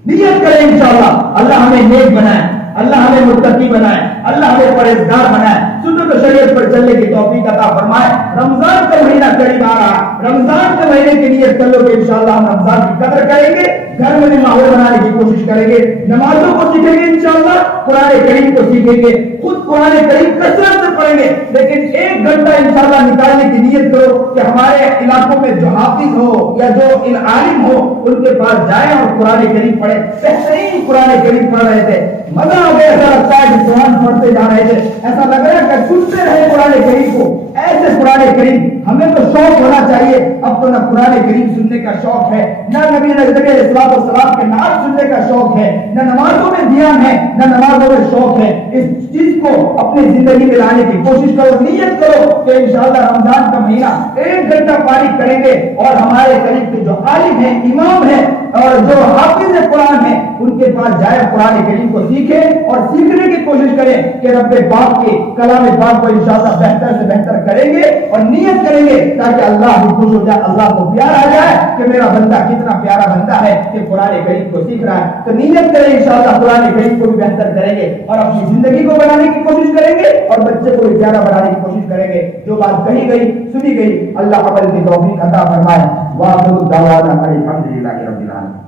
نیت کریں انشاءاللہ اللہ ہمیں نیک بنائے, اللہ ہمیں متقی بنائے, اللہ ہمیں پرہیزگار بنائے, سنت و شریعت پر چلنے کی توفیق عطا فرمائے. رمضان کا مہینہ قریب آ رہا, رمضان کے مہینے کی نیت کر لو کہ انشاءاللہ ہم رمضان کی قدر کریں گے, گھر میں بھی ماحول بنانے کی کوشش کریں گے, نمازوں کو سیکھیں گے انشاءاللہ, قرآن کریم کو سیکھیں گے, خود قرآن کریم کثرت سے پڑھیں گے, لیکن ایک گھنٹہ انشاءاللہ نکالنے کی نیت کرو کہ ہمارے علاقوں میں جو حافظ ہو یا جو عالم ہو ان کے پاس جائیں اور قرآن کریم پڑھیں. بہترین قرآن کریم پڑھ رہے تھے, مزہ ہو گیا, ایسا لگتا ہے کہ قرآن پڑھتے جا رہے تھے, ایسا لگ رہا ہے کہ سنتے رہے قرآن کریم کو. ایسے قرآن کریم ہمیں تو شوق ہونا چاہیے. اب تو نہ قرآن کریم سننے کا شوق ہے, نہ نبی علیہ السلام کے نعت سننے کا شوق ہے, نہ نمازوں میں دھیان ہے, نہ نمازوں میں شوق ہے. اس چیز کو اپنی زندگی میں لانے کی کوشش کرو, نیت کرو کہ انشاءاللہ رمضان کا مہینہ ایک گھنٹہ فارغ کریں گے, اور ہمارے قریب کے جو عالم ہیں, امام ہیں اور جو حافظ قرآن ہیں ان کے پاس جائے, قرآن کریم کو سیکھیں اور سیکھنے کی کوشش کریں کہ رب پاک کے کلام پاک کو انشاءاللہ بہتر سے بہتر کریں گے, اور نیت کریں گے تاکہ اللہ بھی خوش ہو جائے, اللہ کو پیار آ جائے کہ میرا بندہ کتنا پیارا بندہ ہے کہ قرآن کریم کو سیکھ رہا ہے. تو نیت کریں انشاءاللہ قرآن کریم کو بھی بہتر کریں گے, اور اپنی زندگی کو بنانے کی کوشش کریں گے, اور بچے کو بھی پیارا بنانے کی کوشش کریں گے. جو بات کہی گئی سنی گئی, اللہ عمل کی توفیق عطا فرمائے. وآخر دعوانا الحمدللہ رب العالمین.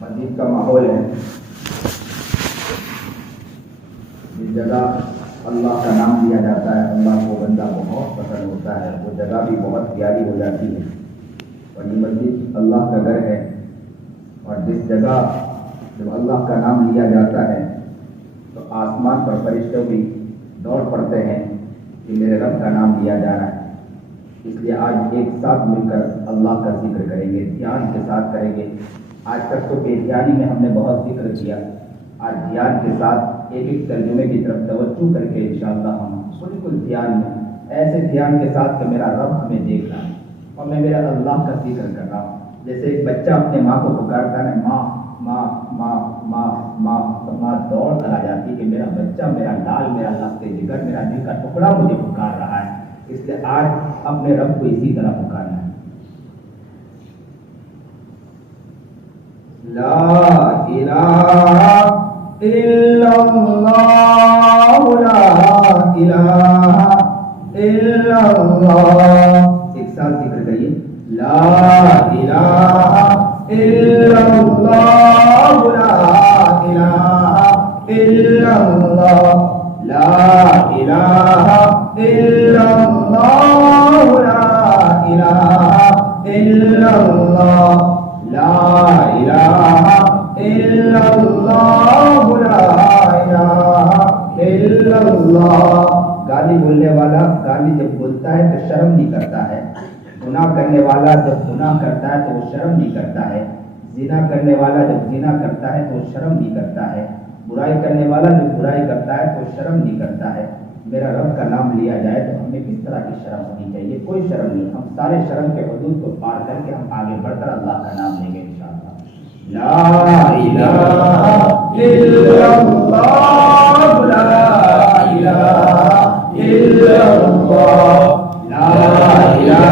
مسجد کا ماحول ہے, جس جگہ اللہ کا نام لیا جاتا ہے اللہ کو بندہ بہت پسند ہوتا ہے, وہ جگہ بھی بہت پیاری ہو جاتی ہے. اور یہ مسجد اللہ کا گھر ہے, اور جس جگہ جب اللہ کا نام لیا جاتا ہے تو آسمان پر فرشتے بھی دوڑ پڑتے ہیں کہ میرے رب کا نام لیا جا رہا ہے. اس لیے آج ایک ساتھ مل کر اللہ کا ذکر کریں گے, دھیان کے ساتھ کریں گے. آج تک تو بے دھیانی میں ہم نے بہت ذکر کیا, آج دھیان کے ساتھ ایک ایک ترجمے کی طرف توجہ کر کے انشاءاللہ ہم بالکل دھیان میں, ایسے دھیان کے ساتھ کہ میرا رب ہمیں دیکھ رہا ہے اور میں میرا اللہ کا ذکر کر رہا ہوں. جیسے ایک بچہ اپنے ماں کو پکارتا ہے, ماں ماں ماں ماں ماں, تو ماں دوڑ کر آ جاتی کہ میرا بچہ, میرا لال, میرا لفظ جگر, میرا دل کا ٹکڑا مجھے پکار رہا ہے. اس لیے آج اپنے رب کو اسی طرح پکارنا ہے. لا الہ الا اللہ, لا الہ الا اللہ. ایک ساتھ ذکر کریے, لا الہ الا اللہ, لا الہ الا اللہ, لا الہ الا اللہ, لا الہ الا اللہ, لا الہ الا اللہ, لا الہ الا اللہ. گالی بولنے والا گالی جب بولتا ہے تو شرم نہیں کرتا ہے, گناہ کرنے والا جب گناہ کرتا ہے تو وہ شرم نہیں کرتا ہے, زنا کرنے والا جب زنا کرتا ہے تو وہ شرم نہیں کرتا ہے, برائی کرنے والا جب برائی کرتا ہے تو شرم نہیں کرتا ہے. میرا رب کا نام لیا جائے تو ہمیں کس طرح کی شرم ہونی چاہیے؟ کوئی شرم نہیں. ہم سارے شرم کے حدود کو پار کر کے ہم آگے بڑھ کر اللہ کا نام لیں گے انشاءاللہ. لا الہ الا اللہ, لا الہ الا اللہ, لا الہ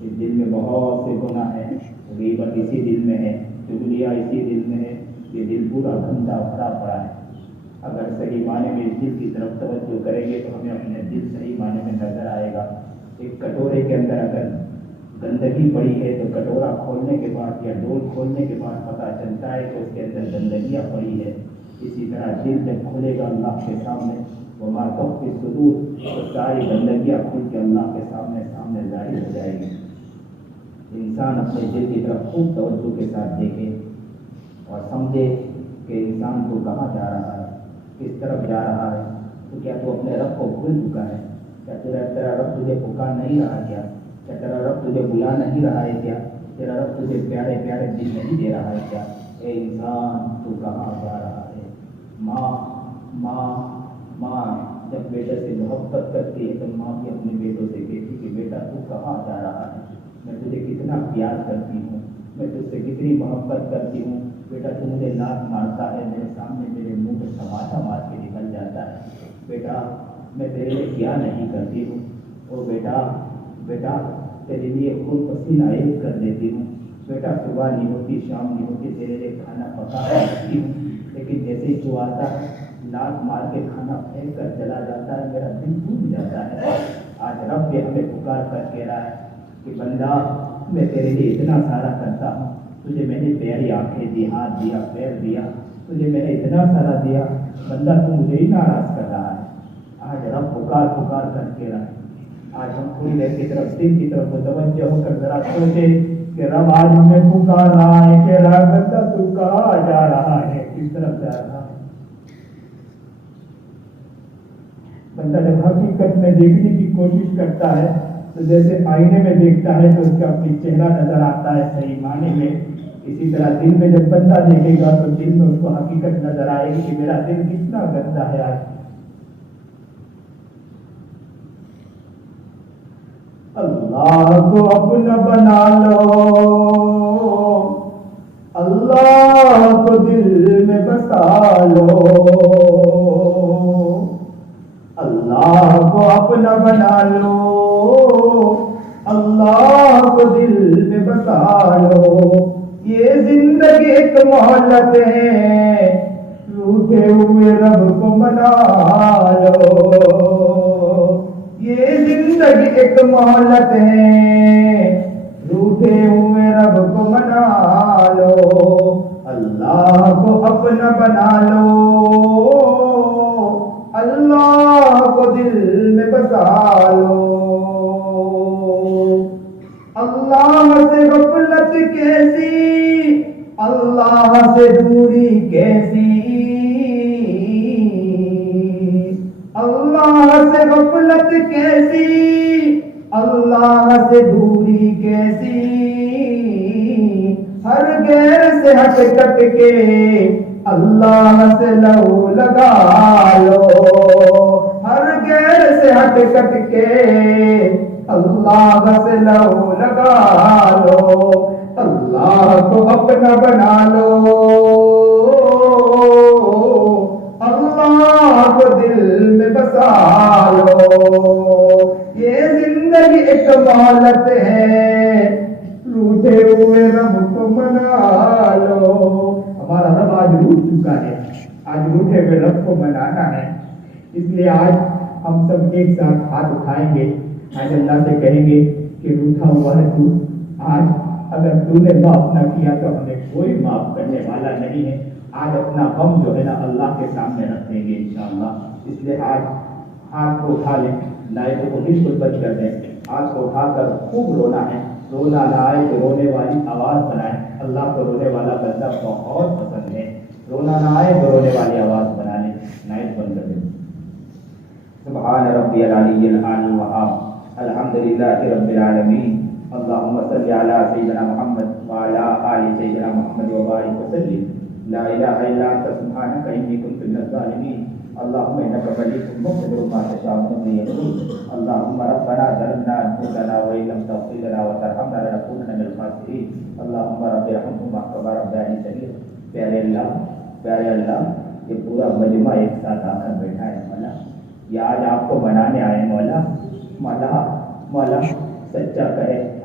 اس دل میں بہت سے گناہ ہیں، غیبت اسی دل میں ہے، چغلیاں اسی دل میں ہے، یہ دل پورا گندا بھرا پڑا ہے۔ اگر صحیح معنی میں اس دل کی طرف توجہ کریں گے تو ہمیں اپنے دل صحیح معنی میں نظر آئے گا۔ ایک کٹورے کے اندر اگر گندگی پڑی ہے تو کٹورا کھولنے کے بعد یا ڈول کھولنے کے بعد پتہ چلتا ہے کہ اس کے اندر گندگیاں پڑی ہے۔ اسی طرح دل جب کھلے گا اللہ کے سامنے وما تخفی الصدور، تو ساری گندگیاں کھل کے اللہ کے سامنے ظاہر ہو جائے گی۔ انسان اپنے دل کی طرف خوب توجہ کے ساتھ دیکھے اور سمجھے کہ انسان کو کہاں جا رہا ہے، کس طرف جا رہا ہے۔ تو کیا تو اپنے رب کو بھول چکا ہے؟ کیا تیرا رب تجھے پکار نہیں رہا کیا؟ کیا تیرا رب تجھے بلا نہیں رہا ہے کیا؟ تیرا رب تجھے پیارے پیارے دل نہیں دے رہا ہے کیا؟ اے انسان تو کہاں جا رہا ہے؟ ماں جب بیٹے سے محبت کرتی ہے تو ماں بھی اپنے بیٹوں سے کہتی کہ بیٹا تو کہاں جا رہا ہے؟ میں تجھے کتنا پیار کرتی ہوں، میں تجھ سے کتنی محبت کرتی ہوں، بیٹا تو مجھے لات مارتا ہے، میرے سامنے میرے منہ پہ تماشا مار کے نکل جاتا ہے، بیٹا میں تیرے لیے کیا نہیں کرتی ہوں، او بیٹا تیرے لیے خود پسینہ ایک کر دیتی ہوں، بیٹا صبح نہیں ہوتی شام نہیں ہوتی تیرے لیے کھانا پکا رکھتی ہوں، لیکن جیسے ہی تو آتا لات مار کے کھانا پھینک کر چلا جاتا ہے، میرا دل ٹوٹ جاتا ہے۔ آج رب بھی ہمیں پکار کر کہہ رہا ہے کہ بندہ میں تیرے لیے اتنا سارا کرتا ہوں، تجھے میں نے پیاری آنکھیں دی، ہاتھ دیا، پیر دیا، تجھے میں نے اتنا سارا دیا، بندہ تو مجھے ہی ناراض کر رہا ہے۔ آج رب پکار کر کہہ رہا ہے۔ آج ہم تھوڑی دیر کی طرف دل کی طرف متوجہ ہو کر ذرا سوچے کہ رب آج ہمیں پکار رہا ہے کہ بندہ تو کہاں جا رہا ہے، کس طرف جا رہا ہے؟ بندہ جب حقیقت میں دیکھنے کی کوشش کرتا ہے تو جیسے آئینے میں دیکھتا ہے تو اس کا اپنی چہرہ نظر آتا ہے صحیح معنی میں، اسی طرح دل میں جب بندہ دیکھے گا تو دل میں اس کو حقیقت نظر آئے گی کہ میرا دل کتنا گندا ہے۔ آج اللہ کو اپنا بنا لو، اللہ کو دل میں بسا لو، اللہ کو اپنا بنا لو، اللہ کو دل میں بسا لو، یہ زندگی ایک مہلت ہے، روٹے ہوئے رب کو منا لو، یہ زندگی ایک مہلت ہے، روٹے ہوئے رب کو منا لو، اللہ کو اپنا بنا لو، اللہ کو دل میں بسا لو۔ اللہ سے غفلت کیسی، اللہ سے دوری کیسی، اللہ سے غفلت کیسی، اللہ سے دوری کیسی، ہر غیر سے ہٹ کٹ کے اللہ سے لو لگا لو، ہر غیر سے ہٹ کٹ کے اللہ سے لو لگا لو، اللہ کو اپنا بنا لو، اللہ کو دل میں بسا لو، یہ زندگی ایک مہلت ہے، روٹے ہوئے رب کو منا لو۔ ہمارا رب آج روٹ چکا ہے، آج روٹے ہوئے رب کو منانا ہے، اس لیے آج ہم سب ایک ساتھ ہاتھ اٹھائیں گے، آج اللہ سے کہیں گے کہ روٹا ہوا ہے تو آج اگر تو نے معاف نہ کیا تو ہمیں کوئی معاف کرنے والا نہیں ہے۔ آج اپنا غم جو ہے نا اللہ کے سامنے رکھ دیں گے انشاءاللہ، اس لیے آج ہاتھ کو اٹھا لیں، لائٹوں کو بالکل بند کر دیں، ہاتھ کو اٹھا کر خوب رونا ہے، رونا نہ آئے تو رونے والی آواز بنائیں، اللہ کو رونے والا بندہ بہت پسند ہے، رونا نہ آئے تو رونے والی آواز بنا لیں، لائٹ بند کر دیں۔ سبحان ربی العلی الاعلی الوہاب، الحمدللہ رب العالمین، اللہم صلی علی سیدنا محمد وعلی آل سیدنا محمد وبارک وسلم، لا الہ الا انت سبحانک انی کنت من الظالمین، اللہم انک ملیک مقتدر ما تشاء وتقدر یقین، اللہم ربنا ظلمنا انفسنا وان لم تغفر لنا وترحمنا لنکونن من الخاسرین، اللہم رب ارحمہما کما ربیانی صغیرا۔ پیارے اللہ، یہ پورا مجمع ایک ساتھ آ کر بیٹھا ہے مولا، یہ آج آپ کو بنانے آئے مولا، مولا سچا کہے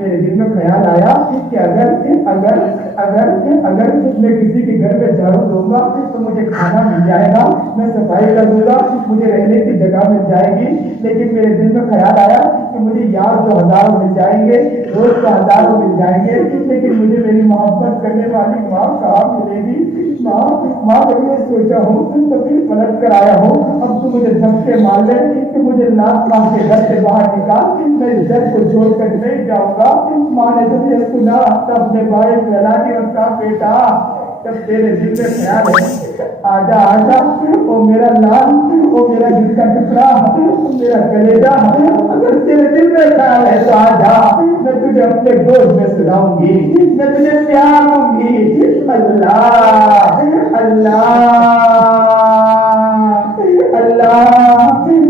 میرے دل میں خیال آیا کہ اگر میں کسی کے گھر میں جھاڑو دوں گا تو مجھے کھانا مل جائے گا، میں صفائی کر دوں گا مجھے رہنے کی جگہ مل جائے گی، لیکن میرے دل میں خیال آیا کہ مجھے یار تو ہزاروں مل جائیں گے، دوست تو ہزاروں مل جائیں گے، لیکن مجھے میری محبت کرنے والی ماں کہاں ملے گی؟ ماں جب میں سوچا ہوں تو پھر پلٹ کر آیا ہوں، اب تو مجھے دھکے مار لے کہ مجھے ناک ماں کے گھر سے باہر نکال، میں اس گھر کو چھوڑ کر نہیں جاؤں گا۔ ماں نے جب یہ سنا تو اپنے بھائی پھیلا کے اور کہا بیٹا جب تیرے دل میں خیال ہے آجا آجا، او میرا لال، او میرا دل کا ٹکڑا، میرا کلیجا، اگر تیرے دل میں خیال ہے تو آجا، میں تجھے اپنے گود میں سلاؤں گی، میں تجھے پیار دوں گی۔ اللہ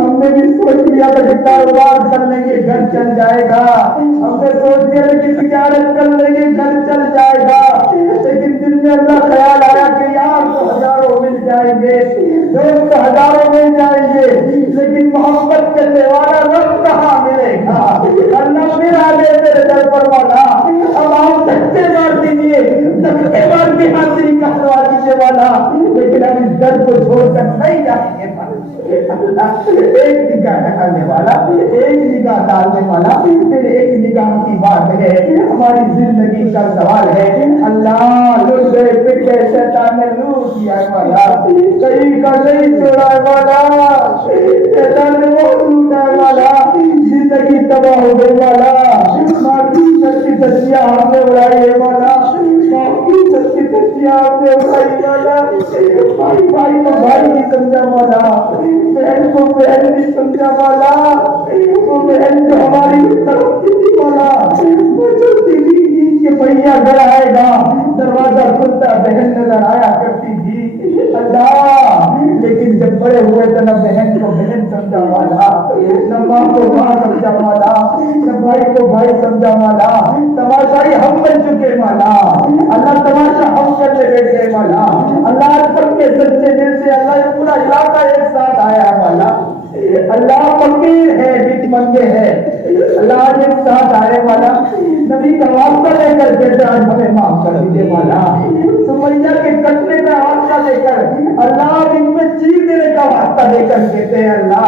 ہم نے بھی سوچ لیا تھا کہ کاروبار کر لیں گے گھر چل جائے گا، ہم نے سوچ لیا تھا کہ تجارت کر لیں گے گھر چل جائے گا، لیکن دل میں اللہ خیال آیا کہ یار تو ہزاروں مل جائیں گے، دوست تو ہزاروں مل جائیں گے، لیکن محبت کرنے والا رب کہاں ملے گا؟ اللہ پھر آگے میرے در پر والا اب آپ دھکے مار دیجیے، دھکے مار کے حاضری کروا دیجیے والا، لیکن اب اس در کو چھوڑ کر نہیں جائیں گے۔ ایک نگاہ ڈالنے والا، ایک نگاہ ڈالنے والا، پھر ایک نگاہ کی بات ہے، ہماری زندگی کا سوال ہے۔ اللہ لوٹ گئے پھر گئے، شیطان نے لوٹ کیا والا، کہیں کا نہیں چھوڑا والا، شیطان نے بہت لوٹا والا، زندگی تباہ ہو گئی والا، ماں کی سچی تجزیہ ہم نے اڑائی ہے والا، ماں کی سچی تجزیہ ہم نے اڑائی والا، بھائی کو بھائی نہیں سمجھا والا، بہن کو بہن نہیں سمجھا والا، وہ بہن جو ہماری طرف تھی والا، وہ چلتی تھی کہ بھیا گھر آئے گا، دروازہ کھلتا بہن نظر آیا کرتی تھی اللہ، لیکن جب بڑے ہوئے تو نہ بہن کو بہن سمجھا والا، نہ ماں کو ماں سمجھا والا، نہ بھائی کو بھائی سمجھا والا، تماشائی ہم بن چکے والا، اللہ تماشا ہم کرنے بیٹھ گئے والا، اللہ سب کے سچے دل سے اللہ یہ پورا علاقہ ایک ساتھ آیا والا، اللہ فقیر ہے بھیک منگے ہے، اللہ ایک ساتھ آئے والا، نبی کا واسطہ لے کر کہتے آج ہمیں معاف کر دیجیے والا، سمیہ کے قتل کا واسطہ لے کر اللہ ان میں چیر دینے کا واسطہ لے کر کہتے ہیں اللہ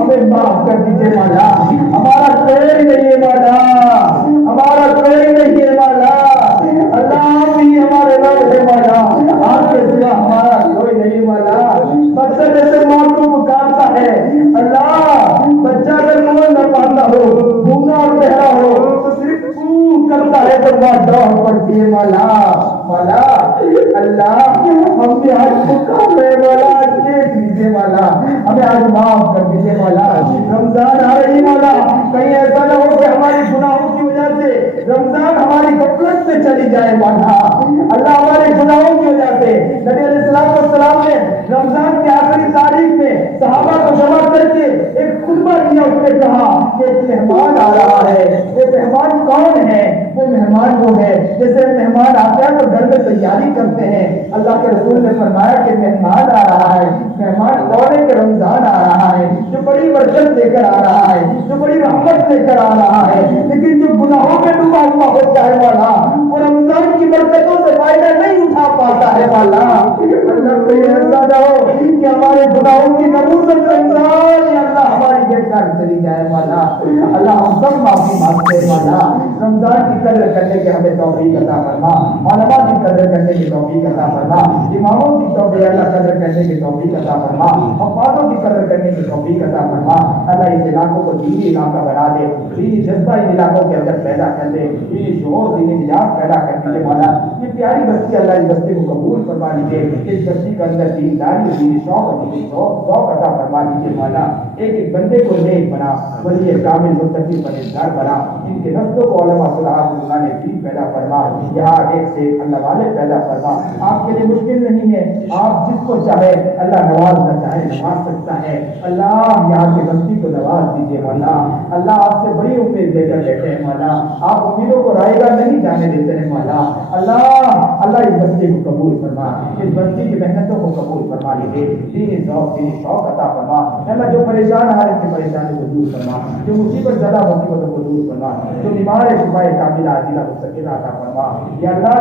ہمیں معاف کر دیجیے والا، ہمارا کوئی نہیں ہے والا، ہمارا کوئی نہیں ہے والا، اللہ بھی ہمارے رب ہے والا، آپ کے سوا ہمارا کوئی نہیں والا۔ بچہ جیسے ماں کو پکارتا ہے اللہ، بچہ اگر منہ نہ پاتا ہو، گونگا اور بہرا ہو تو صرف کرتا ہے تو ماں ڈاؤ پڑتی ہے والا، والا اللہ ہم بھی آج پکار رہے والا، آج دیکھ لیجیے والا، ہمیں آج معاف کر دیجیے والا، رمضان آ رہی والا، کہیں ایسا نہ ہو کہ ہماری گناہوں کی وجہ سے رمضان ہماری غفلت میں چلی جائے والا، اللہ ہمارے گناہوں کی وجہ سے نبی علیہ السلام نے رمضان کی آخری تاریخ میں صحابہ کو جمع کر کے ایک خطبہ دیا، اس نے کہا کہ ایک مہمان آ رہا ہے، وہ مہمان کون ہے؟ وہ مہمان وہ ہے جیسے مہمان آتا ہے تو گھر میں تیاری کرتے ہیں، اللہ کے رسول نے فرمایا کہ مہمان آ رہا ہے، مہمان کون ہے؟ کہ رمضان آ رہا ہے جو بڑی برکت لے کر آ رہا ہے، جو بڑی رحمت لے کر آ رہا ہے، لیکن جو گناہوں میں ڈوبا ہوا ہوتا ہے والا وہ رمضان کی برکتوں سے فائدہ نہیں اٹھا پاتا ہے والا، اللہ کوئی ایسا نہ ہو کہ ہمارے گناہوں کی نبوت رمضان یا اللہ ہماری بیکار چلی جائے والا، اللہ ہم سب معافی مانگتے ہیں والا، رمضان کی قدر کرنے کے ہمیں توفیق عطا فرما، علماء کی قدر کرنے کی توفیق عطا فرما، اماموں کی توفیق اللہ قدر کرنے کی توفیق عطا فرما، حفاظوں کی قدر کرنے کی توفیق عطا فرما، اللہ اس علاقوں کو دینی علاقہ بنا دے، دینی جذبہ ان علاقوں کے اندر پیدا کر دے، دینی شعور دینی مزاج پیدا کر دیجیے مولا، یہ پیاری بستی اللہ اس بستی کو قبول فرما لیجیے، اس بستی کے اندر دینداری دینی شوق دینی ذوق عطا فرما لیجیے مولا، ایک ایک بندے کو نیک بنا، ولی کامل متقی پرہیزگار بنا، ان کے نسلوں کو علماء صلاح اللہ نے دین پیدا فرما، یہاں ایک سے اللہ والے پیدا فرما، آپ کے لیے مشکل نہیں ہے، آپ جس کو چاہے اللہ نوازنا چاہے نواز سکتا ہے، اللہ یہاں کی بستی کو نواز دیجیے مولا، اللہ آپ سے بڑی امید لے کر بیٹھے ہیں مولا، آپ امیدوں کو رائے گا نہیں جانے دیتے ہیں مولا، اللہ اس بستی کو قبول فرما، اس بستی کی محنتوں کو قبول فرما لیجیے، دینی ذوق دینی شوق عطا فرما، اللہ جو پریشان آ رہے تھے پریشانی کو دور فرما، جو مصیبت زدہ مصیبتوں کو دور فرما، جو بیمار ہے شفا کاملہ عاجلہ مستقلہ عطا فرما. یا اللہ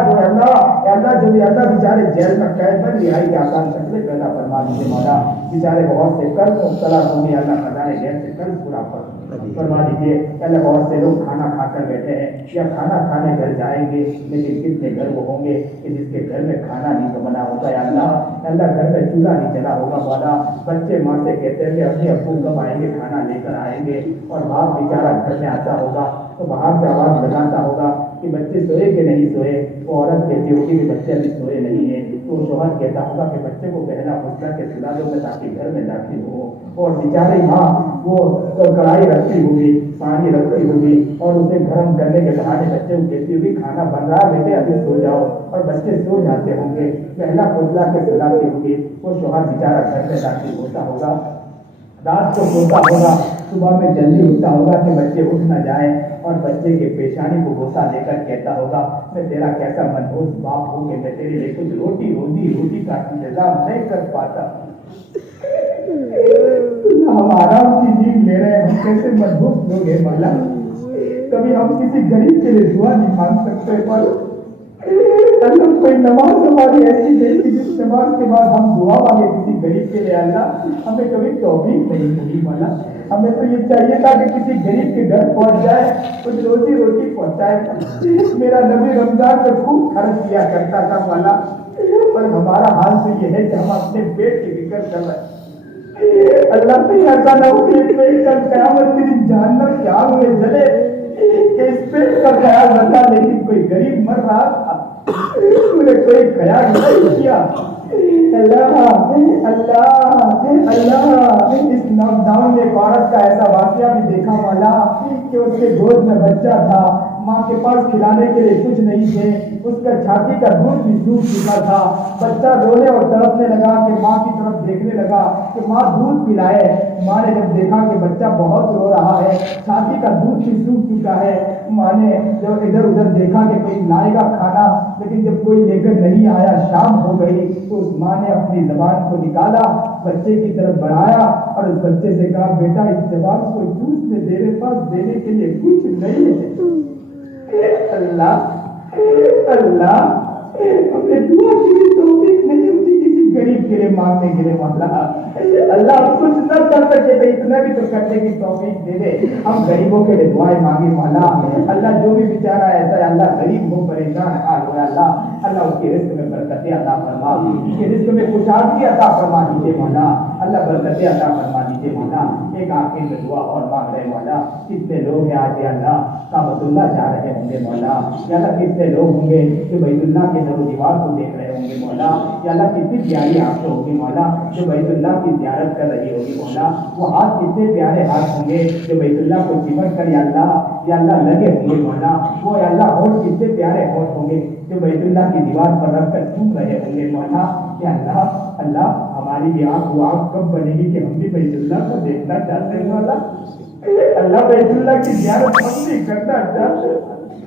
جو اللہ بیچارے جیل میں قید میں رہائی کے آسان شکلیں پیدا فرما دیجیے مولا. بیچارے بہت سے قرض مبتلا ہوں گے، اللہ خزانے غیر سے قرض پورا فرما دیجیے. اللہ بہت سے لوگ کھانا کھا کر بیٹھے ہیں یا کھانا کھانے گھر جائیں گے، لیکن کتنے گھر وہ ہوں گے کہ جس کے گھر میں کھانا نہیں بنا ہوگا. یا اللہ گھر میں چولہا نہیں جلا ہوگا مولا. بچے ماں سے کہتے ہیں کہ اپنے ابو کب آئیں گے، کھانا لے کر آئیں گے، اور باپ بیچارہ گھر میں آتا ہوگا تو باہر سے آواز لگاتا ہوگا کہ بچے سوئے کہ نہیں سوئے. وہ عورت کہتی ہوگی کہ بچے ابھی سوئے نہیں ہیں، تو شوہر کہتا ہوگا کہ بچے کو پہلا پوچھتا کہ سلا دو میں تاکہ گھر میں داخل ہو. اور بیچاری ماں وہ کڑھائی رکھتی ہوگی، پانی رکھتی ہوگی، اور اسے گرم کرنے کے بہانے بچے کو کہتی ہوگی کھانا بن رہا ہے بیٹے ابھی سو جاؤ، اور بچے سو جاتے ہوں گے. پہلا پوچھلا کے سلاتی ہوگی. وہ شوہر بیچارہ گھر میں داخل ہوتا ہوگا، رات کو سوتا ہوگا، صبح میں جلدی اٹھتا ہوگا کہ بچے اٹھ نہ جائیں، اور بچے کے پیشانی کو بوسہ لے کر کہتا ہوگا میں تیرا کیسا منحوس باپ ہوں کہ میں تیرے لیے کچھ روٹی کا انتظام نہیں کر پاتا. ہم آرام کی نیند لے رہے ہیں، ہم کیسے منحوس لوگ ہیں مولا. کبھی ہم کسی غریب کے لیے دعا نہیں مانگ سکتے، پر اللہ کوئی نماز ہماری ایسی نہیں کہ جس نماز کے بعد ہم دعا مانگے کسی غریب کے لیے. اللہ ہمیں کبھی توفیق نہیں ملی مولا. ہمیں تو یہ چاہیے تھا کہ کسی غریب کے گھر پہنچ جائے، کچھ روٹی پہنچائے. میرا نبی رمضان میں خوب خرچ کیا کرتا تھا مولا، پر ہمارا حال تو یہ ہے کہ ہم اپنے پیٹ کی فکر کر رہے ہیں. اللہ کہیں ایسا نہ ہو کہ پیٹ کا قیامت کے دن جہنم کی آگ میں جلے کہ اس پیٹ کا خیال رکھا لیکن کوئی غریب مر رہا تھا، تو نے کوئی خیال نہیں کیا. اللہ اس لاک ڈاؤن میں ایک عورت کا ایسا واقعہ بھی دیکھا مولا کہ اس کے گود میں بچہ تھا، ماں کے پاس کھلانے کے لیے کچھ نہیں تھے، اس کا چھاتی کا دودھ بھی سوکھ چکا تھا. بچہ رونے اور تڑپنے لگا کہ ماں کی طرف دیکھنے لگا کہ ماں دودھ پلائے. ماں نے جب دیکھا کہ بچہ بہت رو رہا ہے، چھاتی کا دودھ بھی سوکھ چکا ہے، ماں نے جب ادھر ادھر دیکھا کہ کوئی لائے گا کھانا، لیکن جب کوئی لے کر نہیں آیا، شام ہو گئی، تو اس ماں نے اپنی زبان کو نکالا، بچے کی طرف بڑھایا اور اس بچے سے کہا بیٹا اس زبان کو دودھ سے میرے پاس دینے کے لیے کچھ نہیں ہے. اللہ ہمیں دعا کی بھی توفیق نہیں ہوتی کسی غریب کے لیے مانگنے کے لیے مولا. اللہ کچھ نہ کر سکے تو اتنا بھی تو کرنے کی توفیق دے دے. ہم غریبوں کے لیے دعائیں مانگی مولا. اللہ جو بھی بیچارہ ایسا ہے اللہ غریب ہو، پریشان حال ہو، اللہ اس کے رزق میں برکتیں عطا فرما، اس کے رزق میں خوشحالی عطا فرما دیجیے مولا. اللہ برکتیں عطا فرما دیجیے مولا. ایک آخر میں دعا اور مانگ رہے مولا. کتنے لوگ ہیں آج اللہ کعبۃ اللہ جا رہے ہوں گے مولا. یا اللہ کتنے لوگ ہوں گے جو بیت اللہ کے در و دیوار کو دیکھ رہے ہوں گے مولا. یا اللہ کتنی پیاری آنکھیں ہوں گی مولا جو بیت اللہ کی زیارت کر رہی ہوگی مولا. وہ ہاتھ کتنے پیارے ہاتھ ہوں گے جو بیت اللہ کو چمٹ کر یا اللہ لگے ہوں گے مولا. وہ یا اللہ ہونٹ کتنے پیارے ہونٹ ہوں گے جو بیت اللہ کی دیوار پر رکھ کر چوم رہے ہوں گے مولا. یا اللہ ہماری بھی وہ آنکھ کب بنے گی کہ ہم بھی بیت اللہ کو دیکھنا چاہتے ہیں مولا. اللہ بیت اللہ کی زیارت ہم بھی کرنا چاہتے ہیں،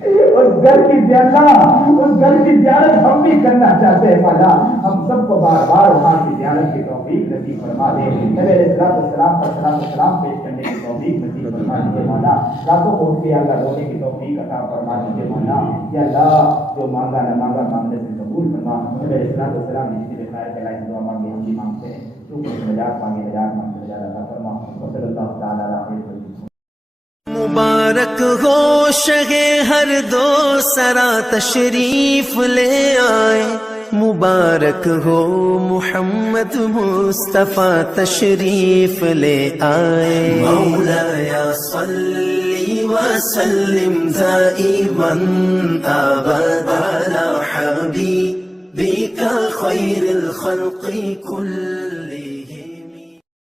اس گھر کی زیارت ہم بھی کرنا چاہتے ہیں مولا. ہم سب کو بار بار وہاں کی زیارت کی توفیق نصیب فرما دے. نبی علیہ السلام پر سلام پیش کرنے کی توفیق نصیب فرما دیجیے مولا. راتوں کو اٹھ کے اللہ رونے کی توفیق عطا فرما دیجیے مولا. یا اللہ جو مانگا نہ مانگا مانگنے سے قبول فرما. نبی علیہ السلام نے جس خیر کے لائن دعا مانگی ہم بھی مانگتے ہیں. تو نجات مانگے نجات مانگے نجات عطا فرما. صلی اللہ تعالی علیہ وسلم. مبارک ہو شہ ہر دو سرا تشریف لے آئے، مبارک ہو محمد مصطفیٰ تشریف لے آئے. مولایا صلی وسلم دائما ابدا علی حبیبک خیر الخلق کل